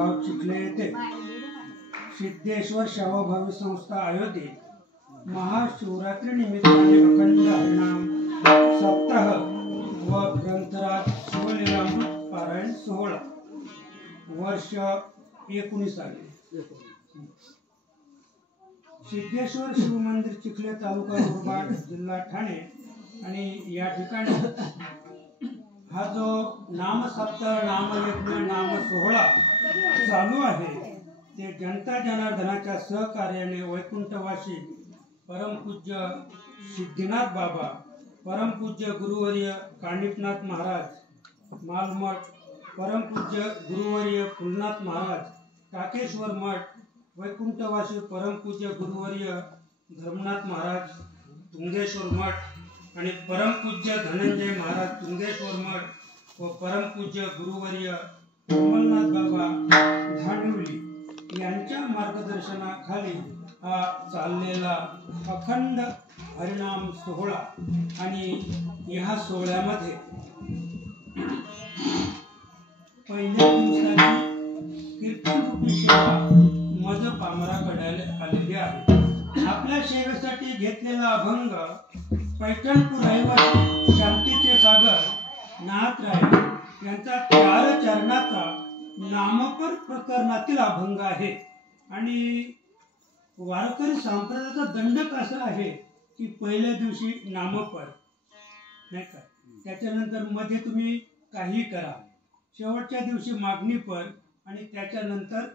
गाव चिखले येथे सिद्धेश्वर सेवाभावी संस्था आयोजित महाशिवरात्री निमित्ताने अखंड हरिनाम सप्ताह व ग्रंथराज शिवलीलामृत पारायण सोहळा वर्ष 19 सिद्धेश्वर शिव मंदिर चिखले तालुका मुरबाड जिल्हा ठाणे आणि या ठिकाणी हा जो नाम सप्ताह नामयज्ञ नाम सोहळा चालू आहे ते जनता जनार्दनाच्या सहकार्याने वैकुंठवासी परमपूज्य सिद्धीनाथ बाबा परमपूज्य गुरुवर्य कानिपनाथ महाराज मालमठ परमपूज्य गुरुवर्य फुलनाथ महाराज टाकेश्वर मठ वैकुंठवासी परमपूज्य गुरुवर्य धर्मनाथ महाराज तुंगेश्वर मठ आणि परमपूज्य धनंजय महाराज तुंगेश्वर मठ व परमपूज्य गुरुवर्य कमलनाथ बाबा धानिवली यांच्या मार्गदर्शनाखाली हा चाललेला अखंड हरिनाम सोहळा आणि या सोहळ्यामध्ये पहिल्या दिवसाची कीर्तन रूपी सेवा मज पामराकडे आलेली आहे। आपल्या सेवेसाठी घेतलेला अभंग पैठणपूर रहिवासी शांतीचे सागर नाथराय यांचा 4 चरणाचा नामपर प्रकरणातील अभंग आहे आणि वारकरी संप्रदायाचा दंडक असा आहे की पहिल्या दिवशी नामपर नाही का, त्याच्यानंतर मध्ये तुम्ही काही करा, शेवटच्या दिवशी मागणीपर आणि त्याच्यानंतर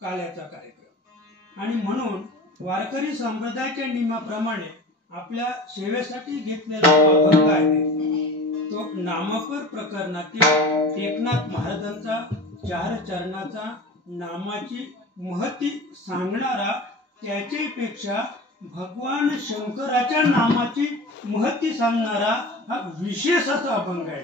काल्याचा कार्यक्रम। आणि म्हणून वारकरी संप्रदायाच्या नियमाप्रमाणे आपल्या सेवेसाठी घेतलेला अभंग आहे तो नामपर प्रकरणातील एकनाथ महाराजांचा 4 चरणाचा नामाची महती सांगणारा त्याच्यापेक्षा भगवान शंकराच्या नामाची महती सांगणारा हा विशेष असा अभंग आहे।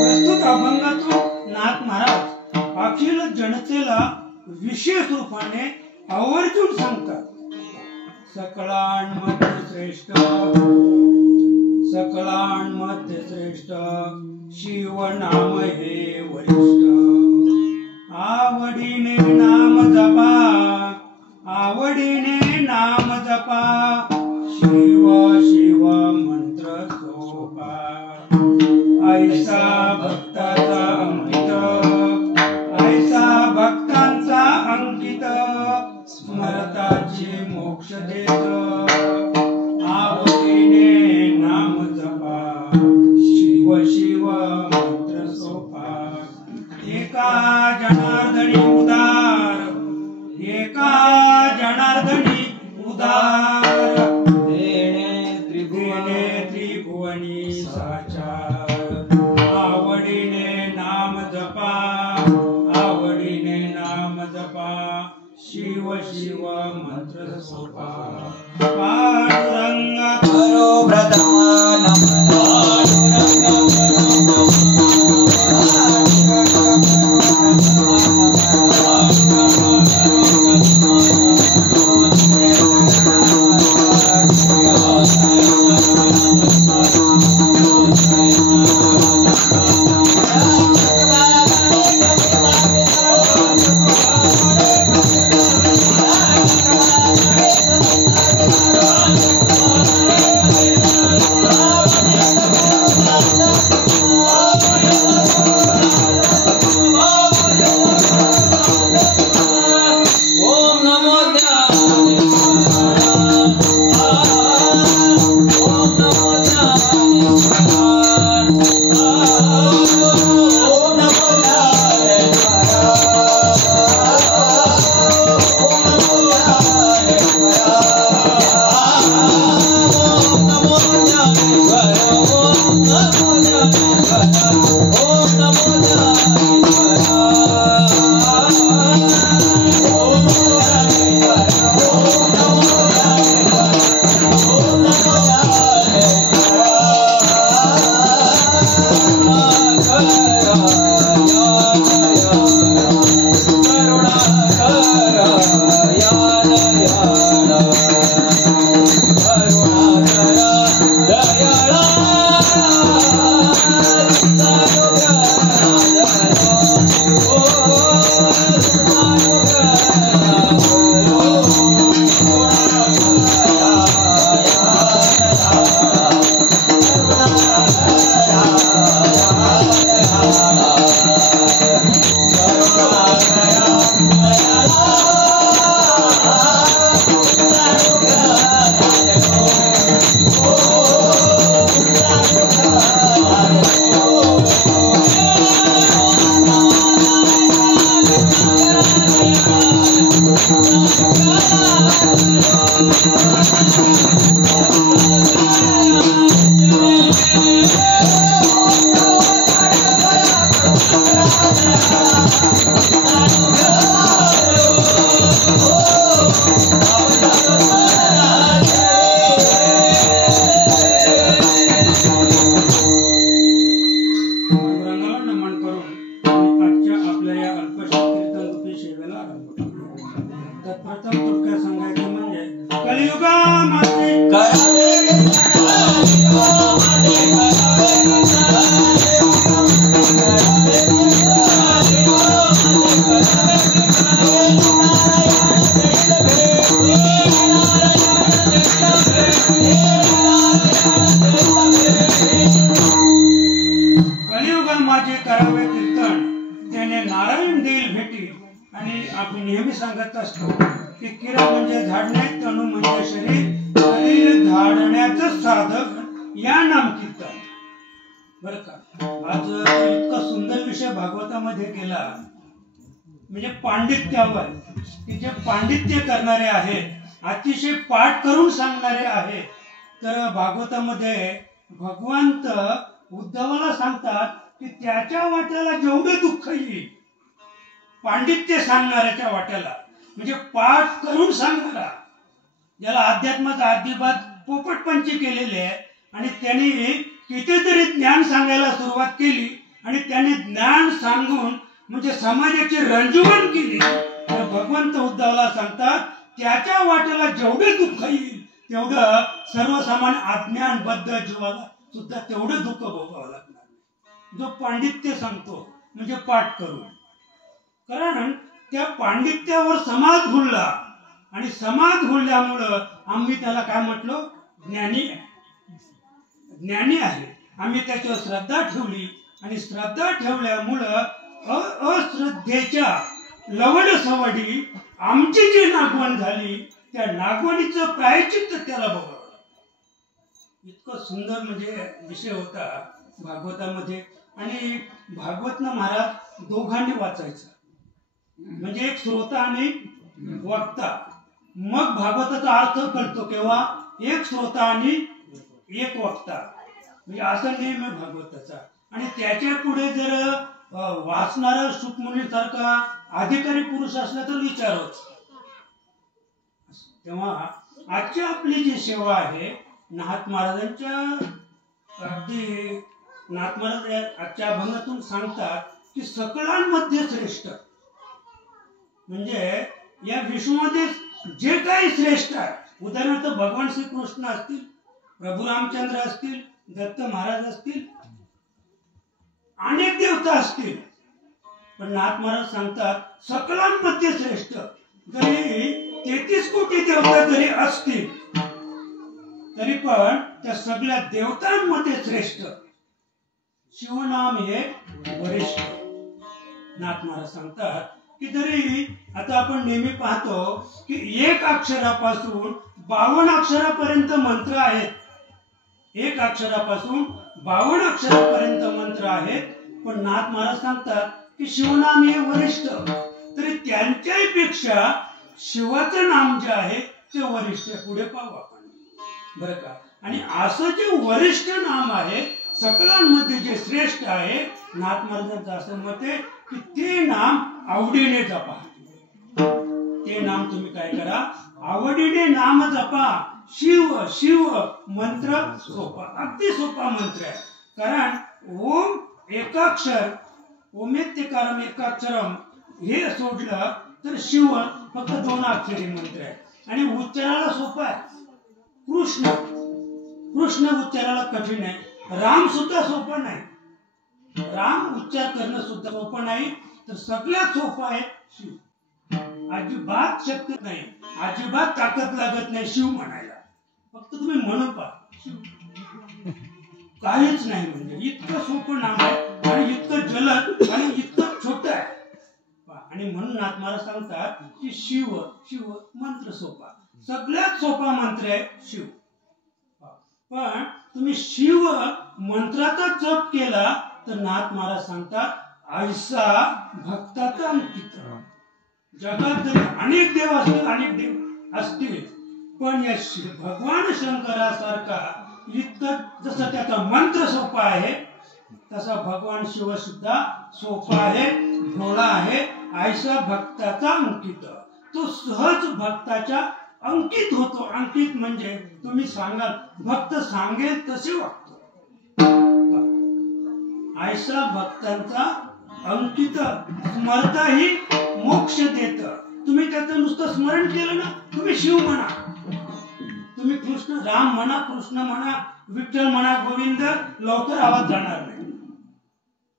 प्रस्तुत अभंगातून नाथ महाराज अखिल जनतेला विशेष रूपाने आवर्जून सांगतात, सकळांमध्ये श्रेष्ठ सकळांमध्ये श्रेष्ठ शिव नाम हे वरिष्ठ, आवडीने नाम जपा आवडीने नाम जपा, शिव शिव मंत्र सोपा, ऐसा भक्ताचा अंकित ऐसा भक्तांचा अंकित, स्मरताचे मोक्ष देत, आवडीने नाम जपा, शिव शिव मंत्र सोपा, एका जनार्दनी उदार एका जनार्दनी उदार, देणे त्रिभुवनी साचार, आवडीने नाम जपा आवडीने नाम जपा, शिव शिव मंत्र सोपा, पांडुरंग करो प्रधान Thank you. म्हणजे पांडित्यावर की जे पांडित्य करणारे आहेत, अतिशय पाठ करून सांगणारे आहेत. तर भागवतामध्ये भगवंत उद्धवाला सांगतात की त्याच्या वाट्याला जेवढे दुःख येईल, पांडित्य सांगणाऱ्याच्या वाट्याला, म्हणजे पाठ करून सांगणारा, ज्याला अध्यात्माचा अजिबात पोपटपंची केलेले आहे आणि त्यांनी कितीतरी ज्ञान सांगायला सुरुवात केली आणि त्याने ज्ञान सांगून म्हणजे समाजाची रंजूमण केली. तर भगवंत उद्धवाला सांगतात त्याच्या वाट्याला जेवढे दुःख येईल तेवढं सर्वसामान्य अज्ञानबद्ध जीवाला सुद्धा तेवढं दुःख भोगावं लागणार. जो पांडित्य सांगतो म्हणजे पाठ करून, कारण त्या पांडित्यावर समाज घुलला आणि समाज घुलल्यामुळं आम्ही त्याला काय म्हटलो, ज्ञानी ज्ञानी आहे. आम्ही त्याच्यावर श्रद्धा ठेवली आणि श्रद्धा ठेवल्यामुळं अश्रद्धेच्या लवड सवडी आमची जी नागवण झाली त्या नागवणीचं प्रायश्चित्त त्याला बघावं. इतकं सुंदर म्हणजे विषय होता भागवतामध्ये. आणि भागवतनं महाराज दोघांनी वाचायचं, म्हणजे एक श्रोता आणि वक्ता. मग भागवताचा अर्थ कळतो केव्हा, एक श्रोता आणि एक वक्ता, म्हणजे असा नेम आहे भागवताचा. आणि त्याच्या पुढे जर वाचणारा सुखमुनीसारखा अधिकारी पुरुष असला तर विचारच. तेव्हा आजची आपली जी सेवा आहे नाथ महाराजांच्या, अगदी नाथ महाराज आजच्या अभंगातून सांगतात की सकळांमध्ये श्रेष्ठ, म्हणजे या विश्वामध्ये जे काही श्रेष्ठ आहे, उदाहरणार्थ भगवान श्रीकृष्ण असतील, प्रभू रामचंद्र असतील, दत्त महाराज असतील, अनेक देवता असतील, पण नाथ महाराज सांगतात सकळांमध्ये श्रेष्ठ. जरी 33 कोटी देवता जरी असतील तरी पण त्या सगळ्या देवतांमध्ये श्रेष्ठ शिवनाम हे वरिष्ठ. नाथ महाराज सांगतात की जरी आता आपण नेहमी पाहतो की 1 अक्षरापासून 52 अक्षरापर्यंत मंत्र आहेत, 1 अक्षरापासून 52 अक्षरापर्यंत मंत्र आहेत, पण नाथ महाराज सांगतात की शिवनाम हे वरिष्ठ. तरी त्यांच्याही पेक्षा शिवाचं नाम जे आहे ते वरिष्ठ. पुढे पाहू आपण बरं का. आणि असं जे वरिष्ठ नाम आहे, सकलांमध्ये जे श्रेष्ठ आहे, नाथ महाराजांचं असं मत आहे की ते नाम आवडीने जपा. ते नाम तुम्ही काय करा, आवडीने नाम जपा. शिव शिव मंत्र सोपा, अगदी सोपा मंत्र आहे. कारण ओम एकाक्षर, ओमेत्यकारम एकाक्षरम हे सोडलं तर शिव फक्त 2 अक्षरी मंत्र आहे आणि उच्चाराला सोपा आहे. कृष्ण, कृष्ण उच्चाराला कठीण आहे. राम सुद्धा सोपा नाही, राम उच्चार करणं सुद्धा सोपं नाही. तर सगळ्यात सोपं आहे शिव. अजिबात शक्य नाही, अजिबात ताकद लागत नाही शिव म्हणायला. फक्त तुम्ही म्हणून पहा शिव, काहीच नाही. म्हणजे इतकं सोपं नाम आहे आणि इतकं जलद आणि इतकं छोटं आहे. आणि म्हणून नाथ महाराज सांगतात की शिव शिव मंत्र सोपा, सगळ्यात सोपा मंत्र आहे शिव. पण तुम्ही शिव मंत्राचा जप केला तर नाथ महाराज सांगतात ऐसा भक्ताचा अंकित. जगात जरी अनेक देव असतील, अनेक देव असतील, पण या भगवान शंकरासारखा इतकं जसं त्याचा मंत्र सोपा आहे तसा भगवान शिव सुद्धा सोपा आहे, भोळा आहे. ऐसा भक्ताचा अंकित, तो सहज भक्ताच्या अंकित होतो. अंकित म्हणजे तुम्ही सांगाल, भक्त सांगेल तसे वागतो. ऐसा भक्तांचा अंकित, स्मरताही मोक्ष देत. तुम्ही त्याचं नुसतं स्मरण केलं ना, तुम्ही शिव म्हणा, तुम्ही कृष्ण राम म्हणा, कृष्ण म्हणा, विठ्ठल म्हणा, गोविंद, लवकर आवाज जाणार नाही.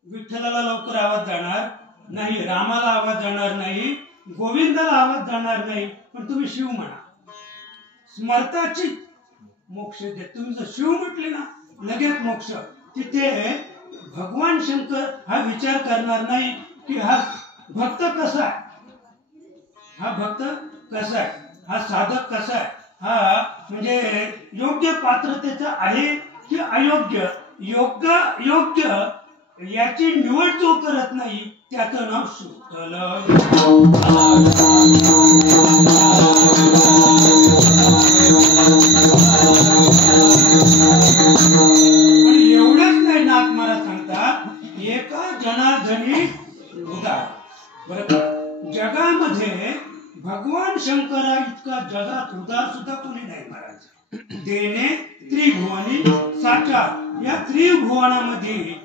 विठ्ठलाला लवकर आवाज जाणार नाही, रामाला आवाज जाणार नाही, गोविंदाला आवाज जाणार नाही, पण तुम्ही शिव म्हणा, स्मरताची मोक्ष दे. तुम्ही जर शिव म्हटले ना लगेच मोक्ष. तिथे भगवान शंकर हा विचार करणार नाही की हा भक्त कसा आहे, हा भक्त कसा आहे, हा साधक कसा आहे, हा म्हणजे योग्य पात्रतेचा आहे की अयोग्य. योग्य याची निवड जो करत नाही त्याचं नाव शुद्धल. आणि एवढंच नाही, नाथ महाराज सांगतात, एका जनार्दनी उदार. बरं का, जगामध्ये भगवान शंकरा इतका जगात उदार सुद्धा कोणी नाही महाराज. देणे त्रिभुवनी साचार, या त्रिभुवनामध्ये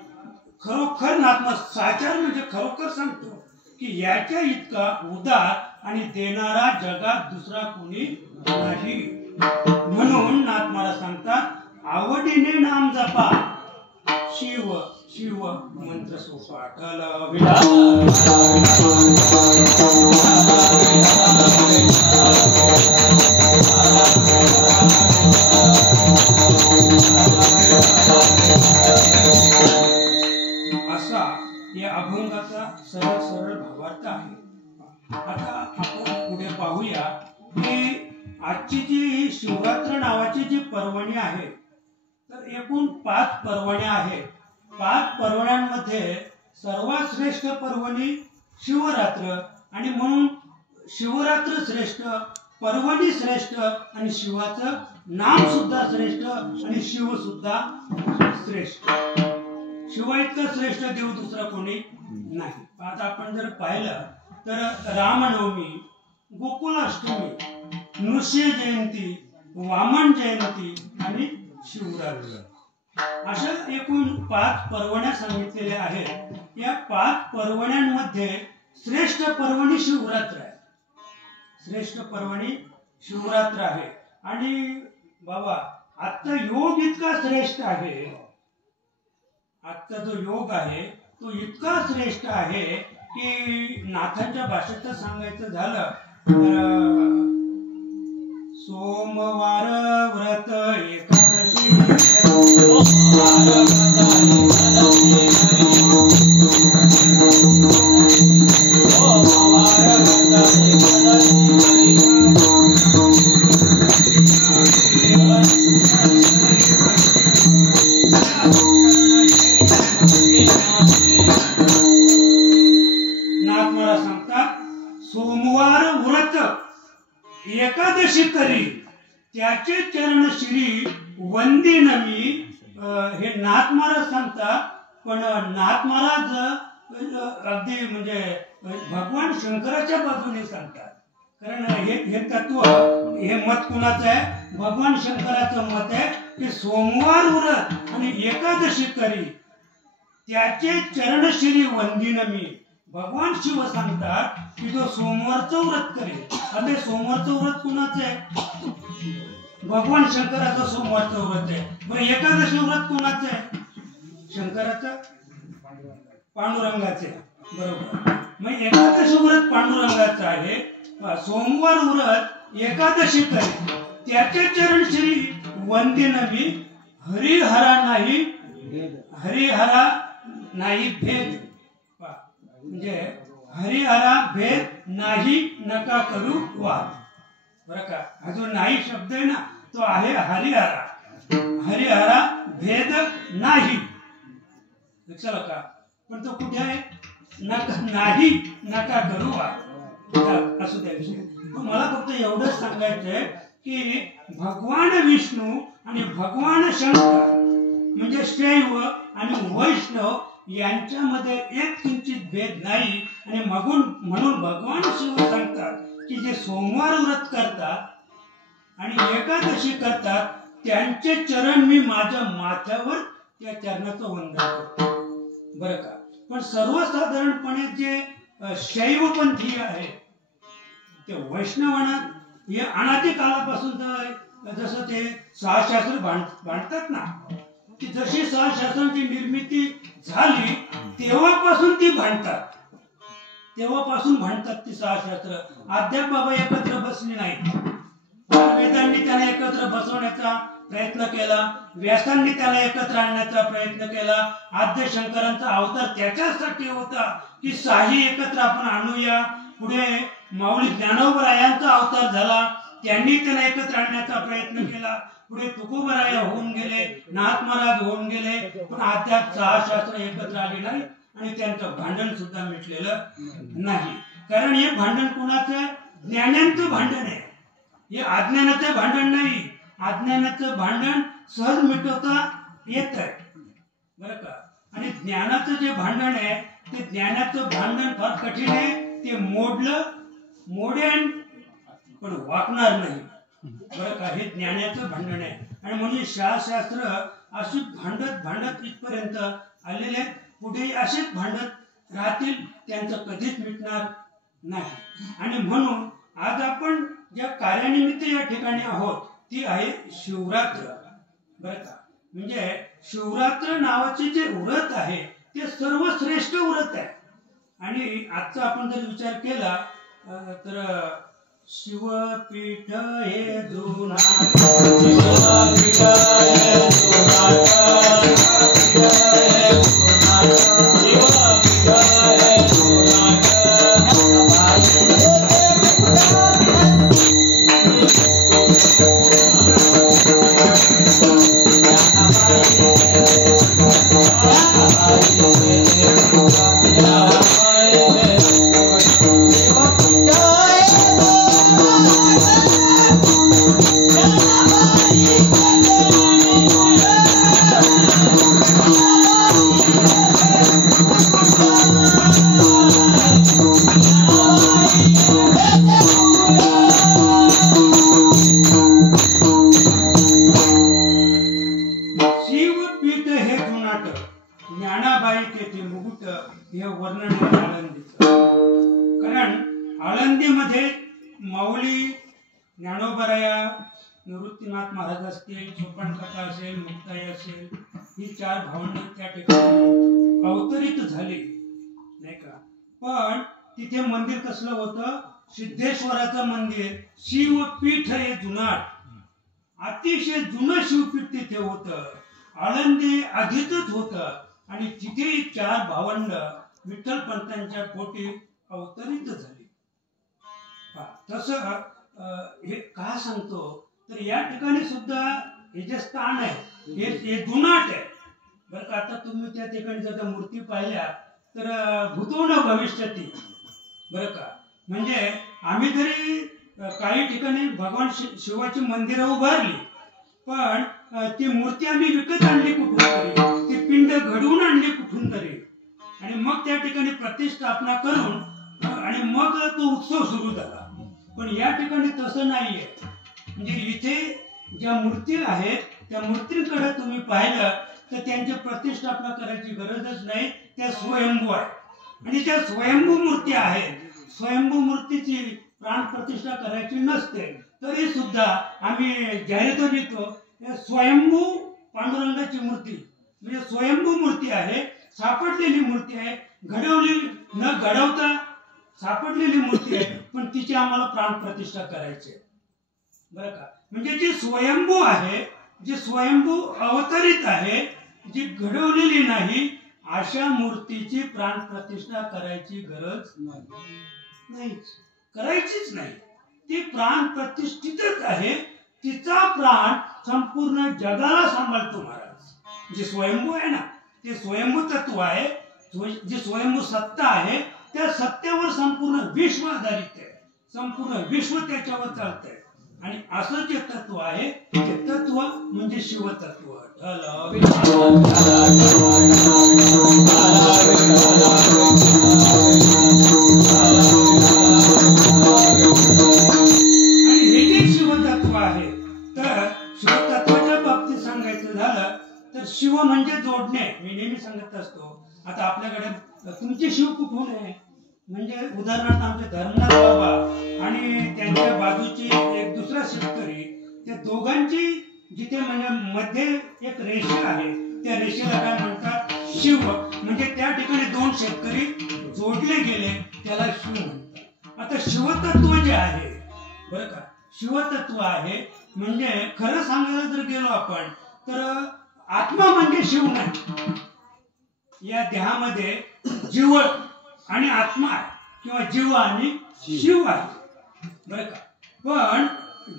खरोखर नात्मा साचार म्हणजे खरोखर सांगतो की याच्या इतका उदार आणि देणारा जगात दुसरा कोणी नाही. म्हणून नाथ महाराज सांगतात, आवडीने नाम जपा, शिव शिव मंत्र सोपा. असा या अभंगाचा सरळ सरळ भावार्थ आहे. आता आपण पुढे पाहूया की आजची जी शिवरात्र नावाची जी पर्वणी आहे, तर एकूण 5 पर्वण्या आहेत. 5 पर्वण्यांमध्ये सर्वात श्रेष्ठ पर्वणी शिवरात्र, आणि म्हणून शिवरात्र श्रेष्ठ, पर्वणी श्रेष्ठ, आणि शिवाचं नाम सुद्धा श्रेष्ठ, आणि शिव सुद्धा श्रेष्ठ. शिवा इतकं श्रेष्ठ देव दुसरा कोणी नाही. आता आपण जर पाहिलं तर रामनवमी, गोकुलाष्टमी, नृसिंह जयंती, वामन जयंती आणि शिवरात्र अशा एकूण 5 पर्वण्या सांगितलेल्या आहेत. या 5 पर्वण्यांमध्ये श्रेष्ठ पर्वणी शिवरात्र आहे. श्रेष्ठ पर्वणी शिवरात्र आहे. आणि बाबा आजचा योग इतका श्रेष्ठ आहे, आजचा जो योग आहे तो इतका श्रेष्ठ आहे की नाथांच्या भाषेत सांगायचं झालं तर सोमवार व्रत एकादशी, नाथ महाराज सांगतात, सोमवार व्रत एकादशी करी त्याचे चरण श्री वंदिन मी. हे नाथ महाराज सांगतात. पण नाथ महाराज अगदी म्हणजे भगवान शंकराच्या बाजूने सांगतात. कारण हे तत्व, हे मत कुणाचं आहे? भगवान शंकराचं मत आहे की सोमवार व्रत आणि एकादशी करी त्याचे चरण श्री वंदिन मी. भगवान शिव सांगतात की जो सोमवारचं व्रत करेल. आता सोमवारचं व्रत कुणाचं आहे? भगवान शंकराचं सोमवारचं व्रत आहे. बरं, एकादशी व्रत कुणाचं आहे? शंकराचं, पांडुरंगाचे. बरोबर. मग एकादशी व्रत पांडुरंगाचं आहे. सोमवार व्रत एकादशी करेल त्याचे चरण श्री वंदिन मी. हरिहरा नाही, हरिहरा नाही भेद. म्हणजे हरिहरा भेद नाही नका करू वाद. बरं का, हा जो नाही शब्द आहे ना तो आहे हरिहरा. हरिहरा भेद नाही, लक्षात का? पण तो कुठे आहे? नका, नाही नका करू वाद. असू द्या विषय. मला फक्त एवढंच सांगायचंय की भगवान विष्णू आणि भगवान शंकर म्हणजे शैव आणि वैष्णव यांच्यामध्ये एक किंचित भेद नाही. आणि म्हणून भगवान शिव सांगतात की जे सोमवार व्रत करतात आणि एकादशी करतात त्यांचे चरण मी माझ्या माथ्यावर त्या चरणाचं वंदन करतो, बरं का. पण सर्वसाधारणपणे जे शैवपंथी आहेत ते वैष्णवांना हे अनादी काळापासून जसं ते सहस्त्र बांधतात ना, की जशी सहस्त्रांची निर्मिती झाली तेव्हापासून ती भांडतात, ती सहस्त्र. अद्याप बाबा एकत्र बसली नाहीत. वेदांनी त्याला एकत्र बसवण्याचा प्रयत्न केला, व्यासांनी त्याला एकत्र आणण्याचा प्रयत्न केला. आद्य शंकरांचा अवतार त्याच्यासाठी होता की साही एकत्र आपण आणूया. पुढे माऊली ज्ञानोबरायांचा अवतार झाला, त्यांनी त्याला एकत्र आणण्याचा प्रयत्न केला. पुढे तुकोबराय होऊन गेले, नाथ महाराज होऊन गेले, पण अद्याप सहस्त्र एकत्र आले नाही आणि त्यांचं भांडण सुद्धा मिटलेलं नाही. कारण हे भांडण कोणाचं? ज्ञानाचं भांडण आहे, हे अज्ञानाचं भांडण नाही. अज्ञानाचं भांडण सहज मिटवता येत आहे, बरं का. आणि ज्ञानाचं जे भांडण आहे ते ज्ञानाचं भांडण फार कठीण आहे. ते मोडेन पण वाकणार नाही, बरं का. हे ज्ञानाचं भांडण आहे. आणि म्हणून शास्त्र अशी भांडत इथपर्यंत आलेले आहेत, पुढे असेच भांडत राहतील, त्यांचं कधीच मिटणार नाही. आणि म्हणून आज आपण ज्या कार्यानिमित्त या ठिकाणी आहोत ती आहे शिवरात्र, बरं का. म्हणजे शिवरात्र नावाचे जे व्रत आहे ते सर्वश्रेष्ठ व्रत आहे. आणि आजचा आपण जर विचार केला तर शिवपीठ हे जुनाट, शिवपीठ हे जुनाट, ज्ञानाबाई तेथे मुकुट हे वर्णन आहे आळंदीचं. कारण आळंदीमध्ये माऊली ज्ञानोबराया, निवृत्तीनाथ महाराज असतील, सोपानकाका असेल, मुक्ताई असेल, ही चार भावंड त्या ठिकाणी अवतरित झाली, नाही का. पण तिथे मंदिर कसलं होतं? सिद्धेश्वराचं मंदिर, शिवपीठ हे जुनाट, अतिशय जुनं शिवपीठ तिथे होतं. आळंदी आधीच होतं आणि तिथे चार भावंड विठ्ठल पंतांच्या पोटी अवतरित झाली. तसं हे का सांगतो तर या ठिकाणी सुद्धा हे जे स्थान आहे हे जुनाट आहे, बरं का. आता तुम्ही त्या ठिकाणी जर मूर्ती पाहिल्या तर भूतो न भविष्यती, बरं का. म्हणजे आम्ही जरी काही ठिकाणी भगवान शिवाची मंदिरं उभारली पण ती मूर्ती आम्ही विकत आणली कुठून तरी, ती पिंड घडवून आणली कुठून तरी आणि मग त्या ठिकाणी प्रतिष्ठापना करून आणि मग तो उत्सव सुरू झाला. पण या ठिकाणी तसं नाहीये. म्हणजे इथे ज्या मूर्ती आहेत त्या मूर्तींकडे तुम्ही पाहिलं तर त्यांची प्रतिष्ठापना करायची गरजच नाही, त्या स्वयंभू आहे. आणि त्या स्वयंभू मूर्ती आहेत, स्वयंभू मूर्तीची प्राण प्रतिष्ठा करायची नसते तरी सुद्धा आम्ही जाहीर देतो स्वयंभू पांडुरंगाची मूर्ती म्हणजे स्वयंभू मूर्ती आहे, सापडलेली मूर्ती आहे, घडवलेली न घडवता सापडलेली मूर्ती आहे, पण तिची आम्हाला प्राण प्रतिष्ठा करायची, बरं का. म्हणजे जी स्वयंभू आहे, जी स्वयंभू अवतरित आहे, जी घडवलेली नाही, अशा मूर्तीची प्राण प्रतिष्ठा करायची गरज नाहीच, करायचीच नाही. ती प्राण प्रतिष्ठितच आहे, तिचा प्राण संपूर्ण जगाला सांभाळतो महाराज. जे स्वयंभू आहे ना ते स्वयंभू तत्व आहे, जी स्वयंभू सत्ता आहे त्या सत्तेवर संपूर्ण विश्व आधारित आहे, संपूर्ण विश्व त्याच्यावर चालतंय. आणि असं जे तत्व आहे ते तत्व म्हणजे शिवतत्व. आणि हे जे शिवतत्व आहे, तर शिवतत्वाच्या बाबतीत सांगायचं झालं तर शिव म्हणजे जोडणे. मी नेहमी सांगत असतो, आता आपल्याकडे तुमचे शिव कुठून आहे, म्हणजे उदाहरणार्थ आमचे धर्मनाथ बाबा आणि त्यांच्या बाजूची एक दुसरा शेतकरी, त्या दोघांची जिथे म्हणजे मध्ये एक रेषा आहे, त्या रेषेला काय म्हणतात, शिव. म्हणजे त्या ठिकाणी दोन शेतकरी जोडले गेले, त्याला शिव म्हणतात. आता शिवतत्व जे आहे बरं का, शिवतत्व आहे म्हणजे खरं सांगायला जर गेलो आपण तर आत्मा म्हणजे शिव नाही. या देहामध्ये जीव आणि आत्मा आहे किंवा जीव आणि शिव आहे बरं का. पण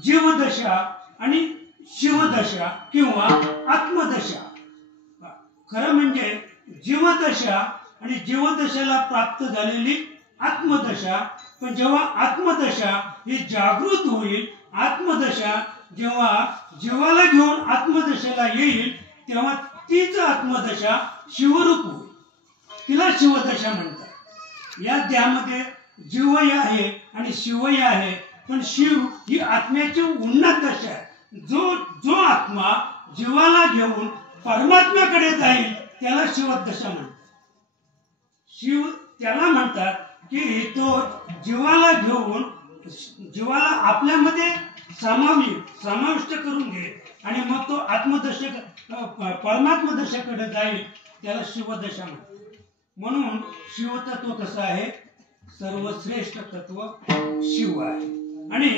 जीवदशा आणि शिवदशा किंवा आत्मदशा, खरं म्हणजे जीवदशा आणि जीवदशेला प्राप्त झालेली आत्मदशा. पण जेव्हा आत्मदशा ही जागृत होईल, आत्मदशा जेव्हा जीवाला घेऊन आत्मदशेला येईल, तेव्हा तीच आत्मदशा शिवरूप होईल, तिला शिवदशा म्हणतात. या देहामध्ये जीवही आहे आणि शिवही आहे, पण शिव ही आत्म्याची उन्नत दशा आहे. जो आत्मा जीवाला घेऊन परमात्म्याकडे जाईल त्याला शिवदशा म्हणतात. शिव त्याला म्हणतात की तो जीवाला घेऊन जीवाला आपल्यामध्ये समाविष्ट करून घे आणि मग तो आत्मदशे परमात्मा दशेकडे जाईल, त्याला शिवदशा म्हणतात. म्हणून शिवतत्व कसं आहे, सर्वश्रेष्ठ तत्व शिव आहे. आणि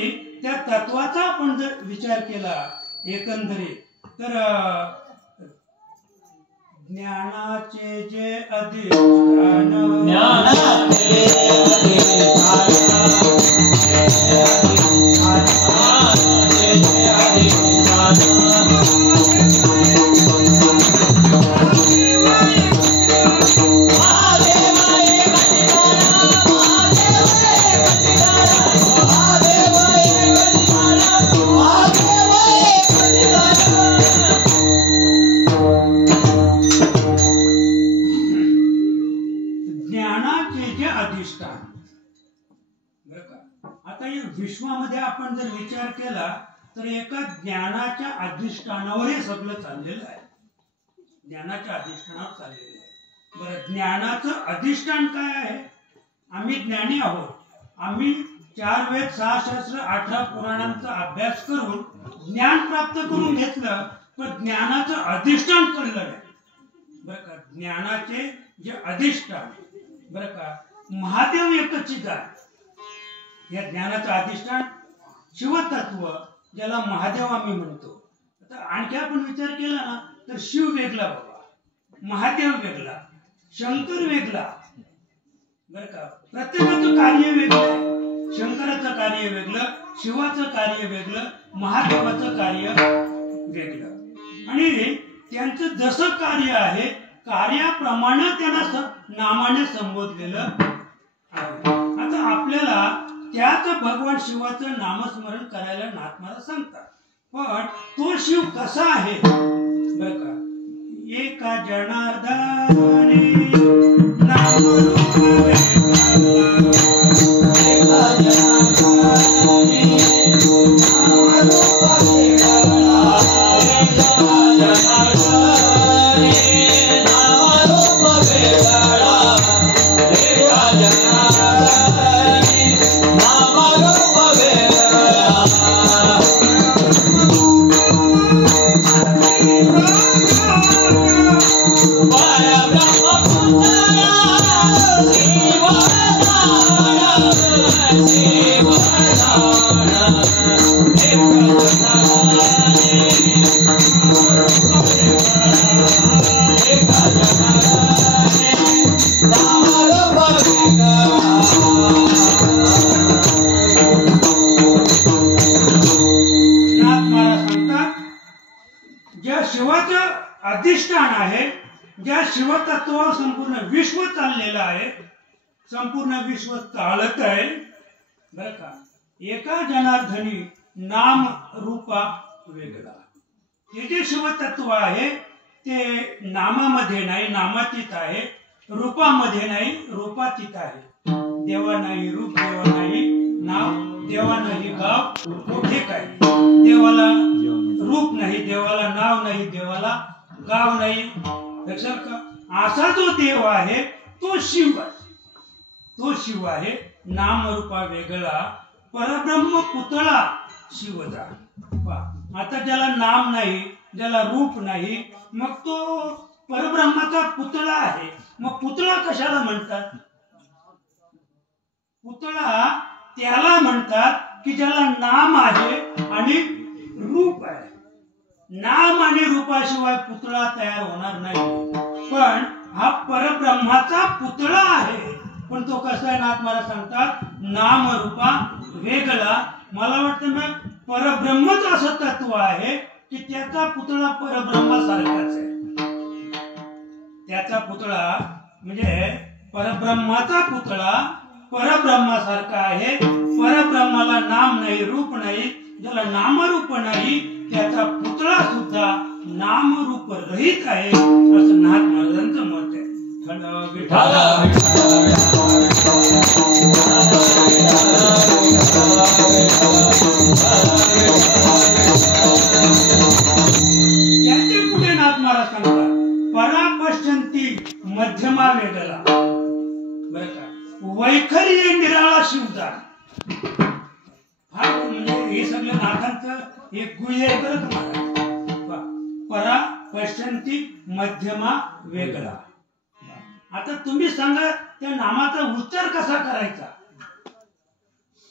त्या तत्वाचा आपण जर विचार केला एकंदरीत तर ज्ञानाचे जे अधिष्ठान, विश्वामध्ये आपण जर विचार केला तर एका ज्ञानाच्या अधिष्ठानावर हे सगळं चाललेलं आहे. ज्ञानाच्या अधिष्ठानावर चाललेलं आहे. बरं, ज्ञानाचं अधिष्ठान काय आहे? आम्ही ज्ञानी आहोत. आम्ही 4 वेद 6 शास्त्र 18 पुराणांचा अभ्यास करून ज्ञान प्राप्त करून घेतलं, पण ज्ञानाचं अधिष्ठान कळलं नाही बरं का. ज्ञानाचे जे अधिष्ठान बरं का, महादेव एकच आहे. या ज्ञानाचं अधिष्ठान शिवतत्व, ज्याला महादेव आम्ही म्हणतो. आता आणखी आपण विचार केला ना तर शिव वेगळा बाबा, महादेव वेगळा, शंकर वेगळा बरं का. प्रत्येकाचं कार्य वेगळं आहे. शंकराचं कार्य वेगळं, शिवाचं कार्य वेगळं, महादेवाचं कार्य वेगळं. आणि त्यांचं जसं कार्य आहे कार्याप्रमाणे त्यांना नामाने संबोधलेलं आहे. आता आपल्याला त्याच भगवान शिवाचं नामस्मरण करायला नाथ महाराज सांगतात. पण तो शिव कसा आहे बरं का. एका जनार्दनी नामरूप वेगळा, एका जनार्दनी नामरूप वेगळा, एका जनार्दनी नामरूप वेगळा, एका जनार्दनी नामरूप वेगळा. ज्या शिवाचं अधिष्ठान आहे, ज्या शिवतत्वावर संपूर्ण विश्व चाललेलं आहे, संपूर्ण विश्व चालत आहे बरं का. एका जनार्दनी नाम रूपा वेगळा. हे जे शिवतत्व आहे ते नामामध्ये नाही, नामातीत आहे. रूपामध्ये नाही, रूपातीत आहे. देवा नाही रूप, देवा नाही नाव, देवा नाही गाव, कुठे काय. देवाला रूप नाही, देवाला नाव नाही, देवाला गाव नाही. लक्षात का? असा जो देव आहे तो शिव आहे. तो शिव आहे. नाम रूपा वेगळा, परब्रह्म पुतळा शिवजा. आता ज्याला नाम नाही, ज्याला रूप नाही, मग तो परब्रह्माचा पुतळा आहे. मग पुतळा कशाला म्हणतात? पुतळा त्याला म्हणतात की ज्याला नाम आहे आणि रूप आहे. नाम आणि रूपाशिवाय पुतळा तयार होणार नाही. पण हा परब्रह्माचा पुतळा आहे. पण तो कसा आहे? नाथ महाराज सांगतात नाम रूपा वेगळा. मला वाटतं मग परब्रह्मच असं तत्व आहे की त्याचा पुतळा परब्रह्मासारखाच आहे. त्याचा पुतळा म्हणजे परब्रह्माचा पुतळा परब्रह्मासारखा आहे. परब्रह्माला नाम नाही, रूप नाही. ज्याला नामरूप नाही त्याचा पुतळा सुद्धा नामरूप रहित आहे, असं नाथ महाराजांचं मत आहे. त्याचे पुढे नाथ महाराज सांगतात परा पश्यंती मध्यमा वेगळा. बरं का? वैखरी निराळा शिवजा. हा म्हणजे हे सगळं नाथांचं एक गुह्य आहे बरं तुम्हाला. परा पश्यंती मध्यमा वेगळा. आता तुम्ही सांगा त्या नामाचा उच्चार कसा करायचा?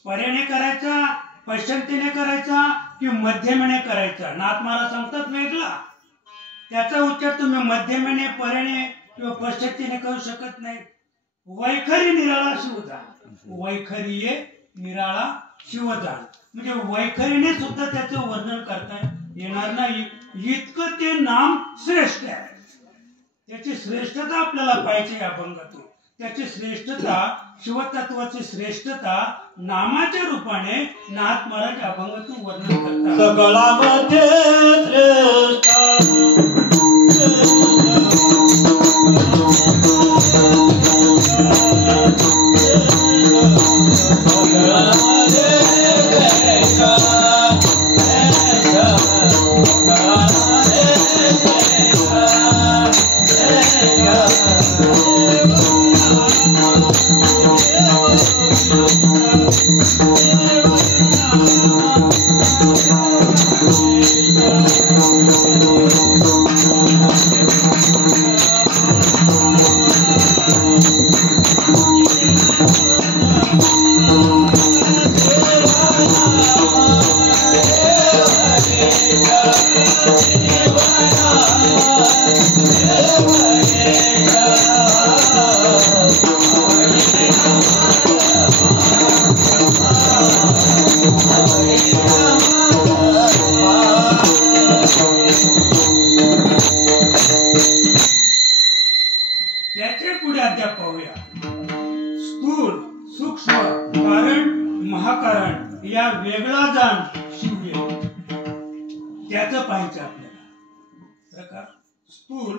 पर्याने करायचा, पश्चंतीने करायचा कि मध्यमेने करायचा? नाथ महाराज सांगतात वेगळा. त्याचा उच्चार तुम्ही मध्यमेने, पर्याने किंवा पश्चंतीने करू शकत नाही. वैखरी निराळा शिवजान. वैखरी निराळा शिवजान म्हणजे वैखरीने सुद्धा त्याचं वर्णन करता येणार नाही. इतकं ते नाम श्रेष्ठ आहे. त्याची श्रेष्ठता आपल्याला पाहिजे अभंगातून. त्याची श्रेष्ठता, शिवतत्वाची श्रेष्ठता नामाच्या रूपाने नाथ महाराज अभंगातून वर्णन करतात. सगळामध्ये त्याचे पुढे अद्याप पाहूया. स्थूल, सूक्ष्म, कारण, महाकारण या वेगळा जाण शिव त्याचं पाहायचं आपल्याला. स्थूल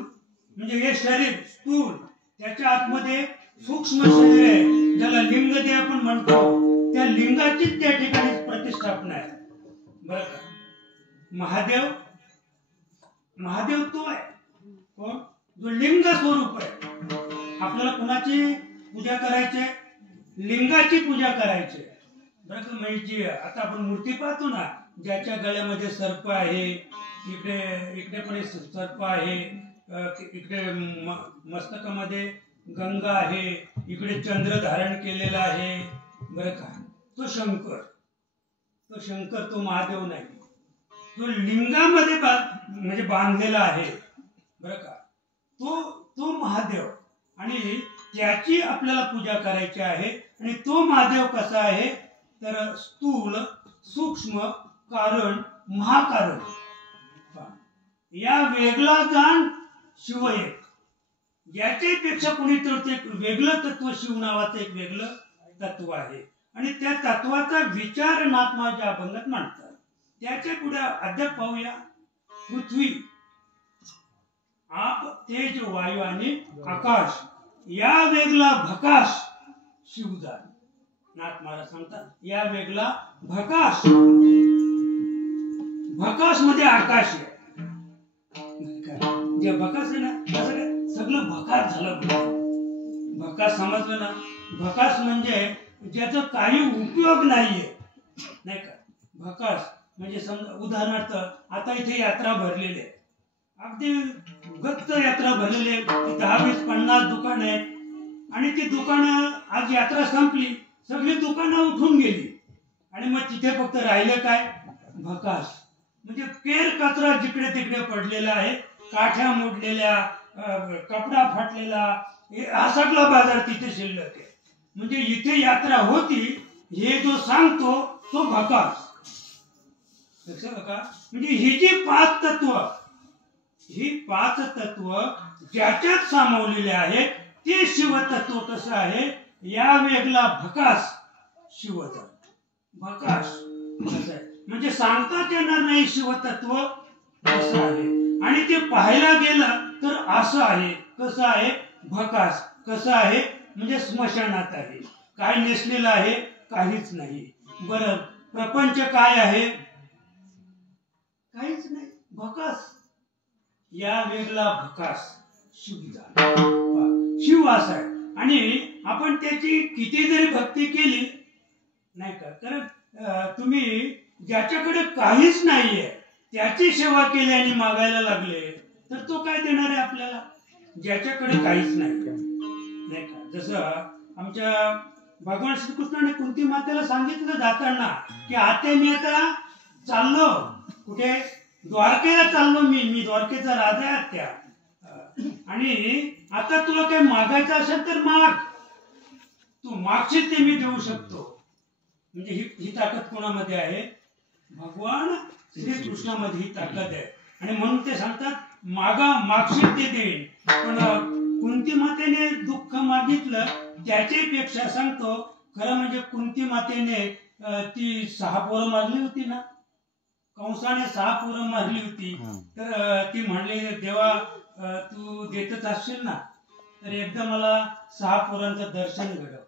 म्हणजे हे शरीर स्थूल, त्याच्या आतमध्ये सूक्ष्म शरीर आहे ज्याला लिंग जे आपण म्हणतो. त्या लिंगाचीच त्या ठिकाणी प्रतिष्ठापना आहे. बरं का? महादेव, महादेव तो आहे कोण? जो लिंग स्वरूप आहे. आपल्याला कुणाची पूजा करायची? लिंगाची पूजा करायची. बरं का? म्हणजे आता आपण मूर्ती पाहतो ना, ज्याच्या गळ्यामध्ये सर्प आहे, इकडे पण सर्प आहे, इकडे मस्तकामध्ये गंगा आहे, इकडे चंद्र धारण केलेला आहे. बरं का? तो शंकर. तो शंकर, तो महादेव नाही. तो लिंगामध्ये म्हणजे बांधलेला आहे. बरं का? तो महादेव आणि त्याची आपल्याला पूजा करायची आहे. आणि तो महादेव कसा आहे तर स्थूल, सूक्ष्म, कारण, महाकारण या वेगळा जाण शिव एक. याच्यापेक्षा कोणीतरी एक वेगळं तत्व शिव नावाचं एक वेगळं तत्व आहे. आणि त्या तत्वाचा विचार नाथ महाराज अभंगात मांडतात. त्याच्या पुढे अद्याप पाहूया. पृथ्वी, आप, तेज, वायू आणि आकाश या वेगला भकास शिवदान. नाथ महाराज सांगतात या वेगला भकास. भकास मध्ये आकाश आहे. जे भकास आहे ना सगळं भकास झालं. भकास समजलं ना. भकास म्हणजे ज्याचा काही उपयोग नाहीये, नाही का. भकास म्हणजे समजा उदाहरणार्थ आता इथे यात्रा भरलेली आहे, अगदी गच्च यात्रा भरलेली आहे. 10-20-50 दुकान आहेत आणि ती दुकानं आज यात्रा संपली, सगळी दुकानं उठून गेली आणि मग तिथे फक्त राहिलं काय? भकास. म्हणजे केर कचरा जिकडे तिकडे पडलेला आहे, काठ्या मोडलेल्या, कपडा फाटलेला, हा सगळा बाजार तिथे शिल्लक आहे. म्हणजे इथे यात्रा होती हे जो सांगतो तो भकास. लक्षात का? म्हणजे ही जी 5 तत्व, ही 5 तत्व ज्याच्यात सामावलेले आहेत ते शिवतत्व कसं आहे? या वेगला भकास शिवतत्व. भकास कसं आहे म्हणजे सांगताच येणार नाही शिवतत्व कसं आहे. आणि ते पाहायला गेलं तर असं आहे. कसं आहे? भकास. कसं आहे? म्हणजे स्मशानात आहे. काय नेसलेलं आहे? काहीच नाही. बरं, प्रपंच काय आहे? काहीच नाही. भकास. या वेगला भकास शिवदान. शिव असा आहे आणि आपण त्याची किती जरी भक्ती केली नाही का, कारण तुम्ही ज्याच्याकडे काहीच नाहीये त्याची सेवा केली आणि मागायला लागले तर तो काय देणार आहे आपल्याला? ज्याच्याकडे काहीच नाही का. जसं आमच्या भगवान श्रीकृष्णाने कुंती मातेला सांगितलं जाताना की आता मी आता चाललो कुठे? द्वारकेला चाललो. मी द्वारकेचा राजा आहे त्या, आणि आता तुला काही मागायचं असेल तर माग, तू मागशील ते मी देऊ शकतो. म्हणजे ही ताकद कोणामध्ये आहे? भगवान श्रीकृष्णामध्ये ही ताकद आहे. आणि म्हणून ते सांगतात मागा, मागशील ते देईन. पण कुंती मातेने दुःख मागितलं त्याच्यापेक्षा सांगतो खरं म्हणजे कुंती मातेने ती 6 पोरं मारली होती ना, कंसाने 6 पोरं मारली होती. तर ती म्हणली देवा तू देतच असशील ना तर एकदा मला 6 पोरांचं दर्शन घडव.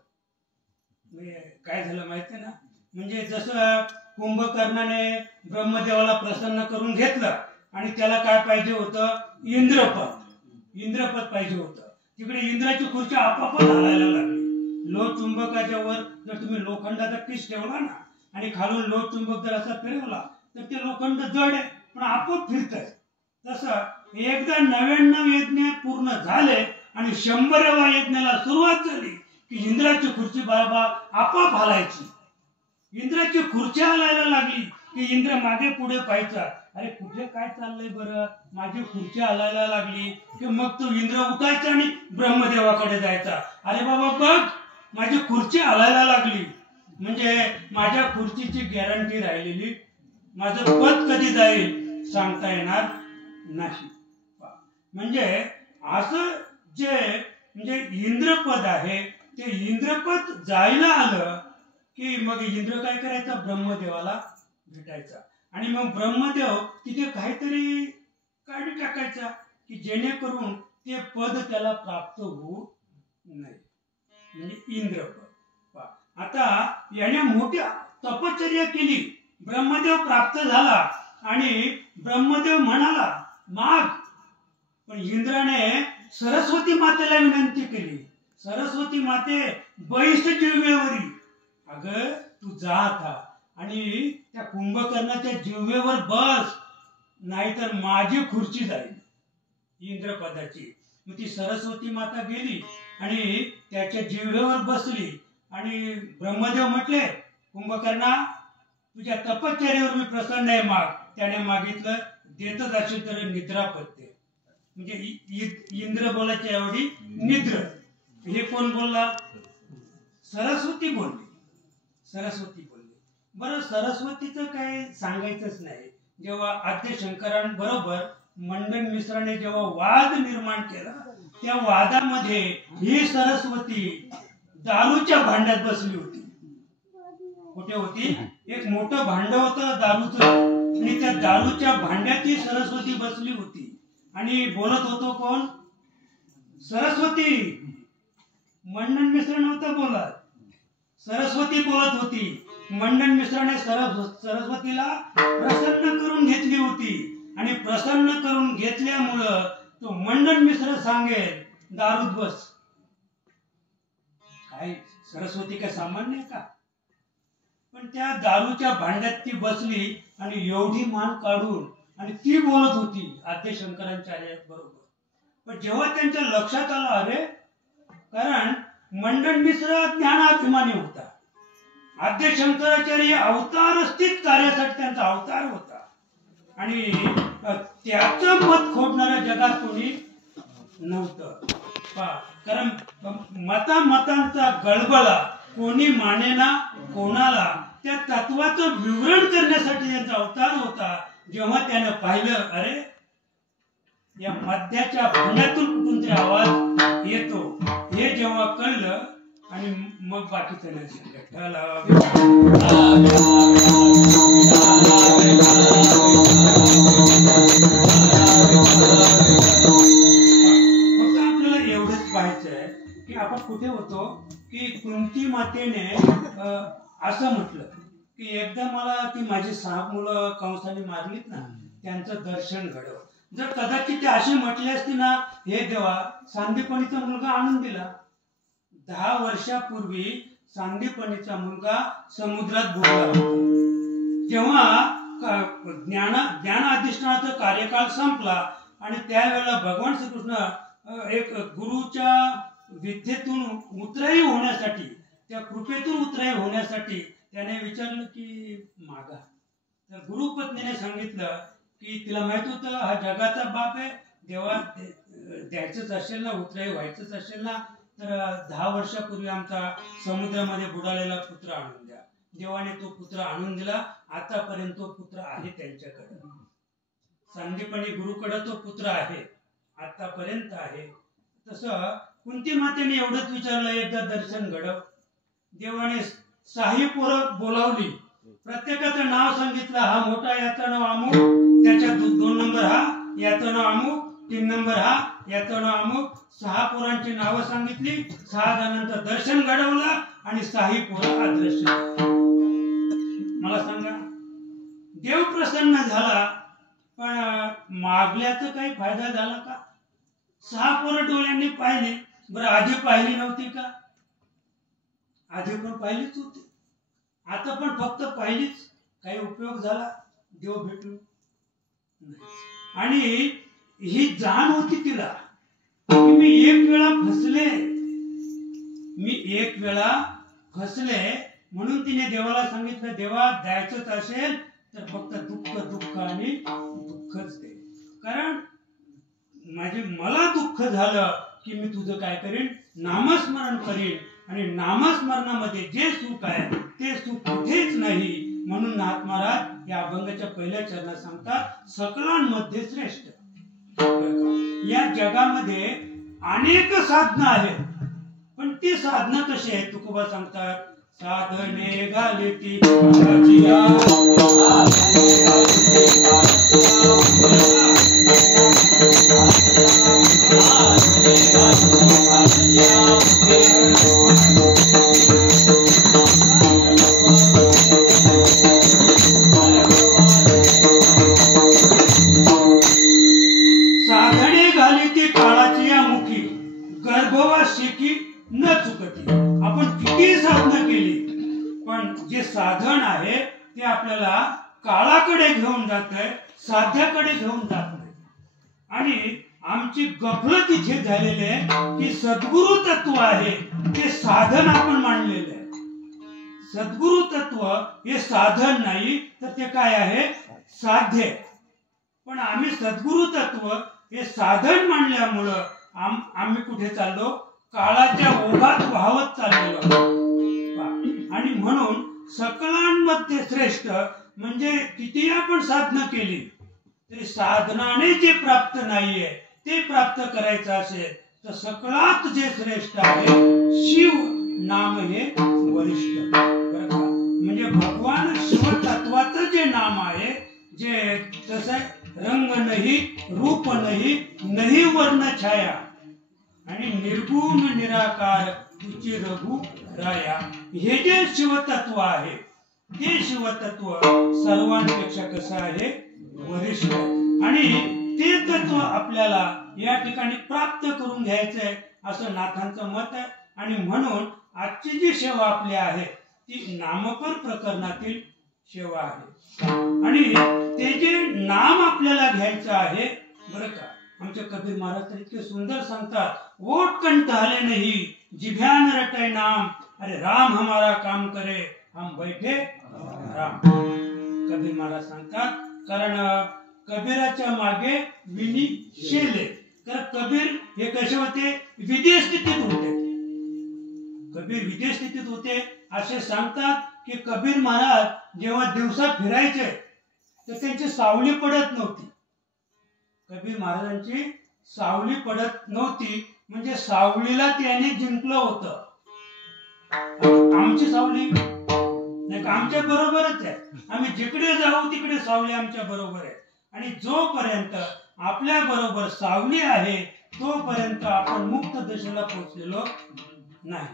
काय झालं माहिती ना, म्हणजे जसं कुंभकर्णाने ब्रह्मदेवाला प्रसन्न करून घेतलं आणि त्याला काय पाहिजे होतं? इंद्रपद पाहिजे होतं. तिकडे इंद्राची खुर्ची आपापच हलायला लागली. लोहचुंबकाच्या वर जर तुम्ही लोखंडाचा पीस ठेवला ना आणि खालून लोहचुंबक जर असा फिरवला तर ते लोखंड जड आहे पण आपोआप फिरत आहे. तसं एकदा 99 यज्ञ पूर्ण झाले आणि 100व्या यज्ञाला सुरुवात झाली की इंद्राची खुर्ची बाबा आपोआप हलायची. इंद्राची खुर्ची हलायला लागली की इंद्र मागे पुढे पाहायचा, अरे कुठे काय चाललंय बरं, माझी खुर्ची हलायला लागली की मग तो इंद्र उठायचा आणि ब्रह्मदेवाकडे जायचा, अरे बाबा बघ माझी खुर्ची हलायला लागली. म्हणजे माझ्या खुर्चीची गॅरंटी राहिलेली, माझं पद कधी जाईल सांगता येणार नाही. म्हणजे असं जे म्हणजे इंद्रपद आहे ते इंद्रपद जायला आलं की मग इंद्र काय करायचा? ब्रह्मदेवाला भेटायचा आणि मग ब्रह्मदेव तिथे काहीतरी काढी टाकायचा की जेणेकरून ते पद त्याला प्राप्त होऊ नये. म्हणजे इंद्रपद. आता याने मोठी तपश्चर्या केली, ब्रह्मदेव प्राप्त झाला आणि ब्रह्मदेव म्हणाला माग. पण इंद्राने सरस्वती मातेला विनंती केली, सरस्वती माते बैस जिव्हेवरी, अगं तू जा आता आणि त्या कुंभकर्णाच्या जिव्हेवर बस, नाहीतर माझी खुर्ची जाईल इंद्रपदाची. मग ती सरस्वती माता गेली आणि त्याच्या जिव्हेवर बसली आणि ब्रह्मदेव म्हटले कुंभकर्णा तुझ्या तपश्चर्येवर मी प्रसन्न आहे, माग. त्याने मागितलं देतच असेल तर निद्रापद दे. म्हणजे इंद्र बोलायच्या एवढी निद्र. हे कोण बोलला? सरस्वती बोलली. सरस्वती बोलली. बरं, सरस्वतीचं काय सांगायचंच नाही. जेव्हा आद्य शंकरांबरोबर मंडन मिश्राने जेव्हा वाद निर्माण केला त्या वादामध्ये ही सरस्वती दारूच्या भांड्यात बसली होती. कुठे होती? एक मोठं भांड होतं दारूचं आणि त्या दारूच्या भांड्यातही सरस्वती बसली होती आणि बोलत होतो कोण? सरस्वती. मंडन मिश्र नव्हतं बोलत, सरस्वती बोलत होती. मंडन मिश्राने सरस्वतीला प्रसन्न करून घेतली होती आणि प्रसन्न करून घेतल्यामुळं तो मंडन मिश्र सांगेल दारूत बस. काय सरस्वती काय सामान्य आहे का? पण त्या दारूच्या भांड्यात ती बसली आणि एवढी मान काढून आणि ती बोलत होती आद्य शंकराचार्य बरोबर. पण जेव्हा त्यांच्या लक्षात आलं, अरे कारण मंडन मिश्र ज्ञानाभिमानी होता, आद्य शंकराचार्य अवतारस्थित कार्यासाठी त्यांचा अवतार होता आणि त्याचं मत खोडणाऱ्या जगात कोणी नव्हतं. कारण मतांचा गळबळा कोणी मानेना कोणाला, त्या तत्वाचं विवरण करण्यासाठी त्यांचा अवतार होता. जेव्हा त्यानं पाहिलं, अरे या मद्याच्या भांड्यातून कुठून ते आवाज येतो, हे जेव्हा कळलं आणि मग बाकीचं नाही आपल्याला एवढंच पाहायचंय की आपण कुठे होतो की कुंती मातेने असं म्हटलं की एकदा मला ती माझी 6 मुलं कंसाने मारलीत ना, त्यांचं दर्शन घडव. जर कदाचित ते अशी म्हटली असती ना, हे देवा सांदीपणीचा मुलगा आणून दिला. 10 वर्षापूर्वी सांदीपणीचा मुलगा समुद्रात बुडला होता. जेव्हा ज्ञान अधिष्ठानाचा कार्यकाळ संपला आणि त्यावेळेला भगवान श्रीकृष्ण एक गुरुच्या विद्येतून उतराई होण्यासाठी, त्या कृपेतून उतराई होण्यासाठी त्याने विचारलं की मागा. तर गुरुपत्नीने सांगितलं की तिला माहित होतं हा जगाचा बाप आहे, देवा द्यायचंच असेल ना, उतराई व्हायचंच असेल ना, तर 10 वर्षापूर्वी आमचा समुद्रामध्ये बुडालेला पुत्र आणून द्या. देवाने तो पुत्र आणून दिला. आतापर्यंत तो पुत्र आहे त्यांच्याकडे, सांदीपणी गुरुकडे तो पुत्र आहे, आतापर्यंत आहे. तसं कुंती मातेने एवढंच विचारलं, एकदा दर्शन घडव. देवाने 6 पोरं बोलावली, प्रत्येकाचं नाव सांगितलं. हा मोठा, याचं नाव अमुक, त्याच्या 2 नंबर हा, याचं नाव अमुक, 3 नंबर हा, याचं नाव अमुक. 6 पोरांची नावं सांगितली. 6 जणांचं दर्शन घडवलं आणि 6 पोरं अदृश्य. मला सांगा, देव प्रसन्न झाला, पण मागल्याचा काही फायदा झाला का? 6 पोरं डोळ्यांनी पाहिली. बरं, आधी पाहिली नव्हती का? आधी पण पाहिलीच होती, आता पण फक्त पाहिलीच. काही उपयोग झाला देव भेटून? आणि ही जाण होती तिला की मी एक वेळा फसले, म्हणून तिने देवाला सांगितलं, देवा द्यायचंच असेल तर फक्त दुःख आणि दुःखच दे. कारण मला दुःख झालं की मी तुझं काय करीन, नामस्मरण करीन. आणि नामस्मरणामध्ये जे सुख आहे ते सुख कुठेच नाही. म्हणून नाथ महाराज या अभंगाच्या पहिल्या चरणात सांगतात, सकलांमध्ये श्रेष्ठ. या जगामध्ये अनेक साधनं आहेत, पण ती साधनं कशी आहेत? तुकोबा सांगतात, साधने घालेती न चुकती. आपण किती साधना केली, पण जे साधन आहे ते आपल्याला काळाकडे घेऊन जातंय, साध्याकडे घेऊन जात नाही. आणि आमची गफलत इथे झालेली आहे की सद्गुरु तत्व आहे ते साधन आपण मानलेलं आहे. सद्गुरु तत्व हे साधन नाही, तर ते काय आहे? साध्य. पण आम्ही सद्गुरु तत्व हे साधन मानल्यामुळं आम्ही कुठे चाललो? काळाच्या ओघात वाहवत चाललेलो. आणि म्हणून सकलांमध्ये श्रेष्ठ म्हणजे किती आपण साधना केली तरी साधनाने जे प्राप्त नाहीये ते प्राप्त करायचं असेल तर सकलात जे श्रेष्ठ आहे शिव नाम हे वरिष्ठ. म्हणजे भगवान शिव तत्वाचं जे नाम आहे जे तसं रंग नाही, रूप नाही, नाही वर्ण छाया, आणि निर्गुण निराकार तुझी रघु राया. हे जे शिवतत्व आहे ते शिवतत्व सर्वांपेक्षा कसं आहे, वरिष्ठ आहे. आणि ते तत्व आपल्याला या ठिकाणी प्राप्त करून घ्यायचंय असं नाथांचं मत आहे. आणि म्हणून आजची जी सेवा आपली आहे ती नामकर प्रकरणातील सेवा आहे. आणि ते जे नाम आपल्याला घ्यायचं आहे बरं का, आमचे कबीर महाराज इतके सुंदर सांगतात, ओठ कंठ आले नाही जिभ्यान रटे नाम, अरे राम हमारा काम करे हम बैठे राम. कबीर महाराज सांगतात, कारण कबीराच्या मागे विनी शेले. तर कबीर हे कसे होते, विदेह स्थितीत होते. कबीर विदेह स्थितीत होते. असे सांगतात की कबीर महाराज जेव्हा दिवसा फिरायचे तर त्यांची सावली पडत नव्हती. कबीर महाराजांची सावली पडत नव्हती, म्हणजे सावलीला त्याने जिंकलं होतं. आमची सावली नाही का आमच्या बरोबरच आहे, आम्ही जिकडे जाऊ तिकडे सावली आमच्या बरोबर आहे. आणि जोपर्यंत आपल्या बरोबर सावली आहे तोपर्यंत आपण मुक्त दशेला पोहोचलेलो नाही,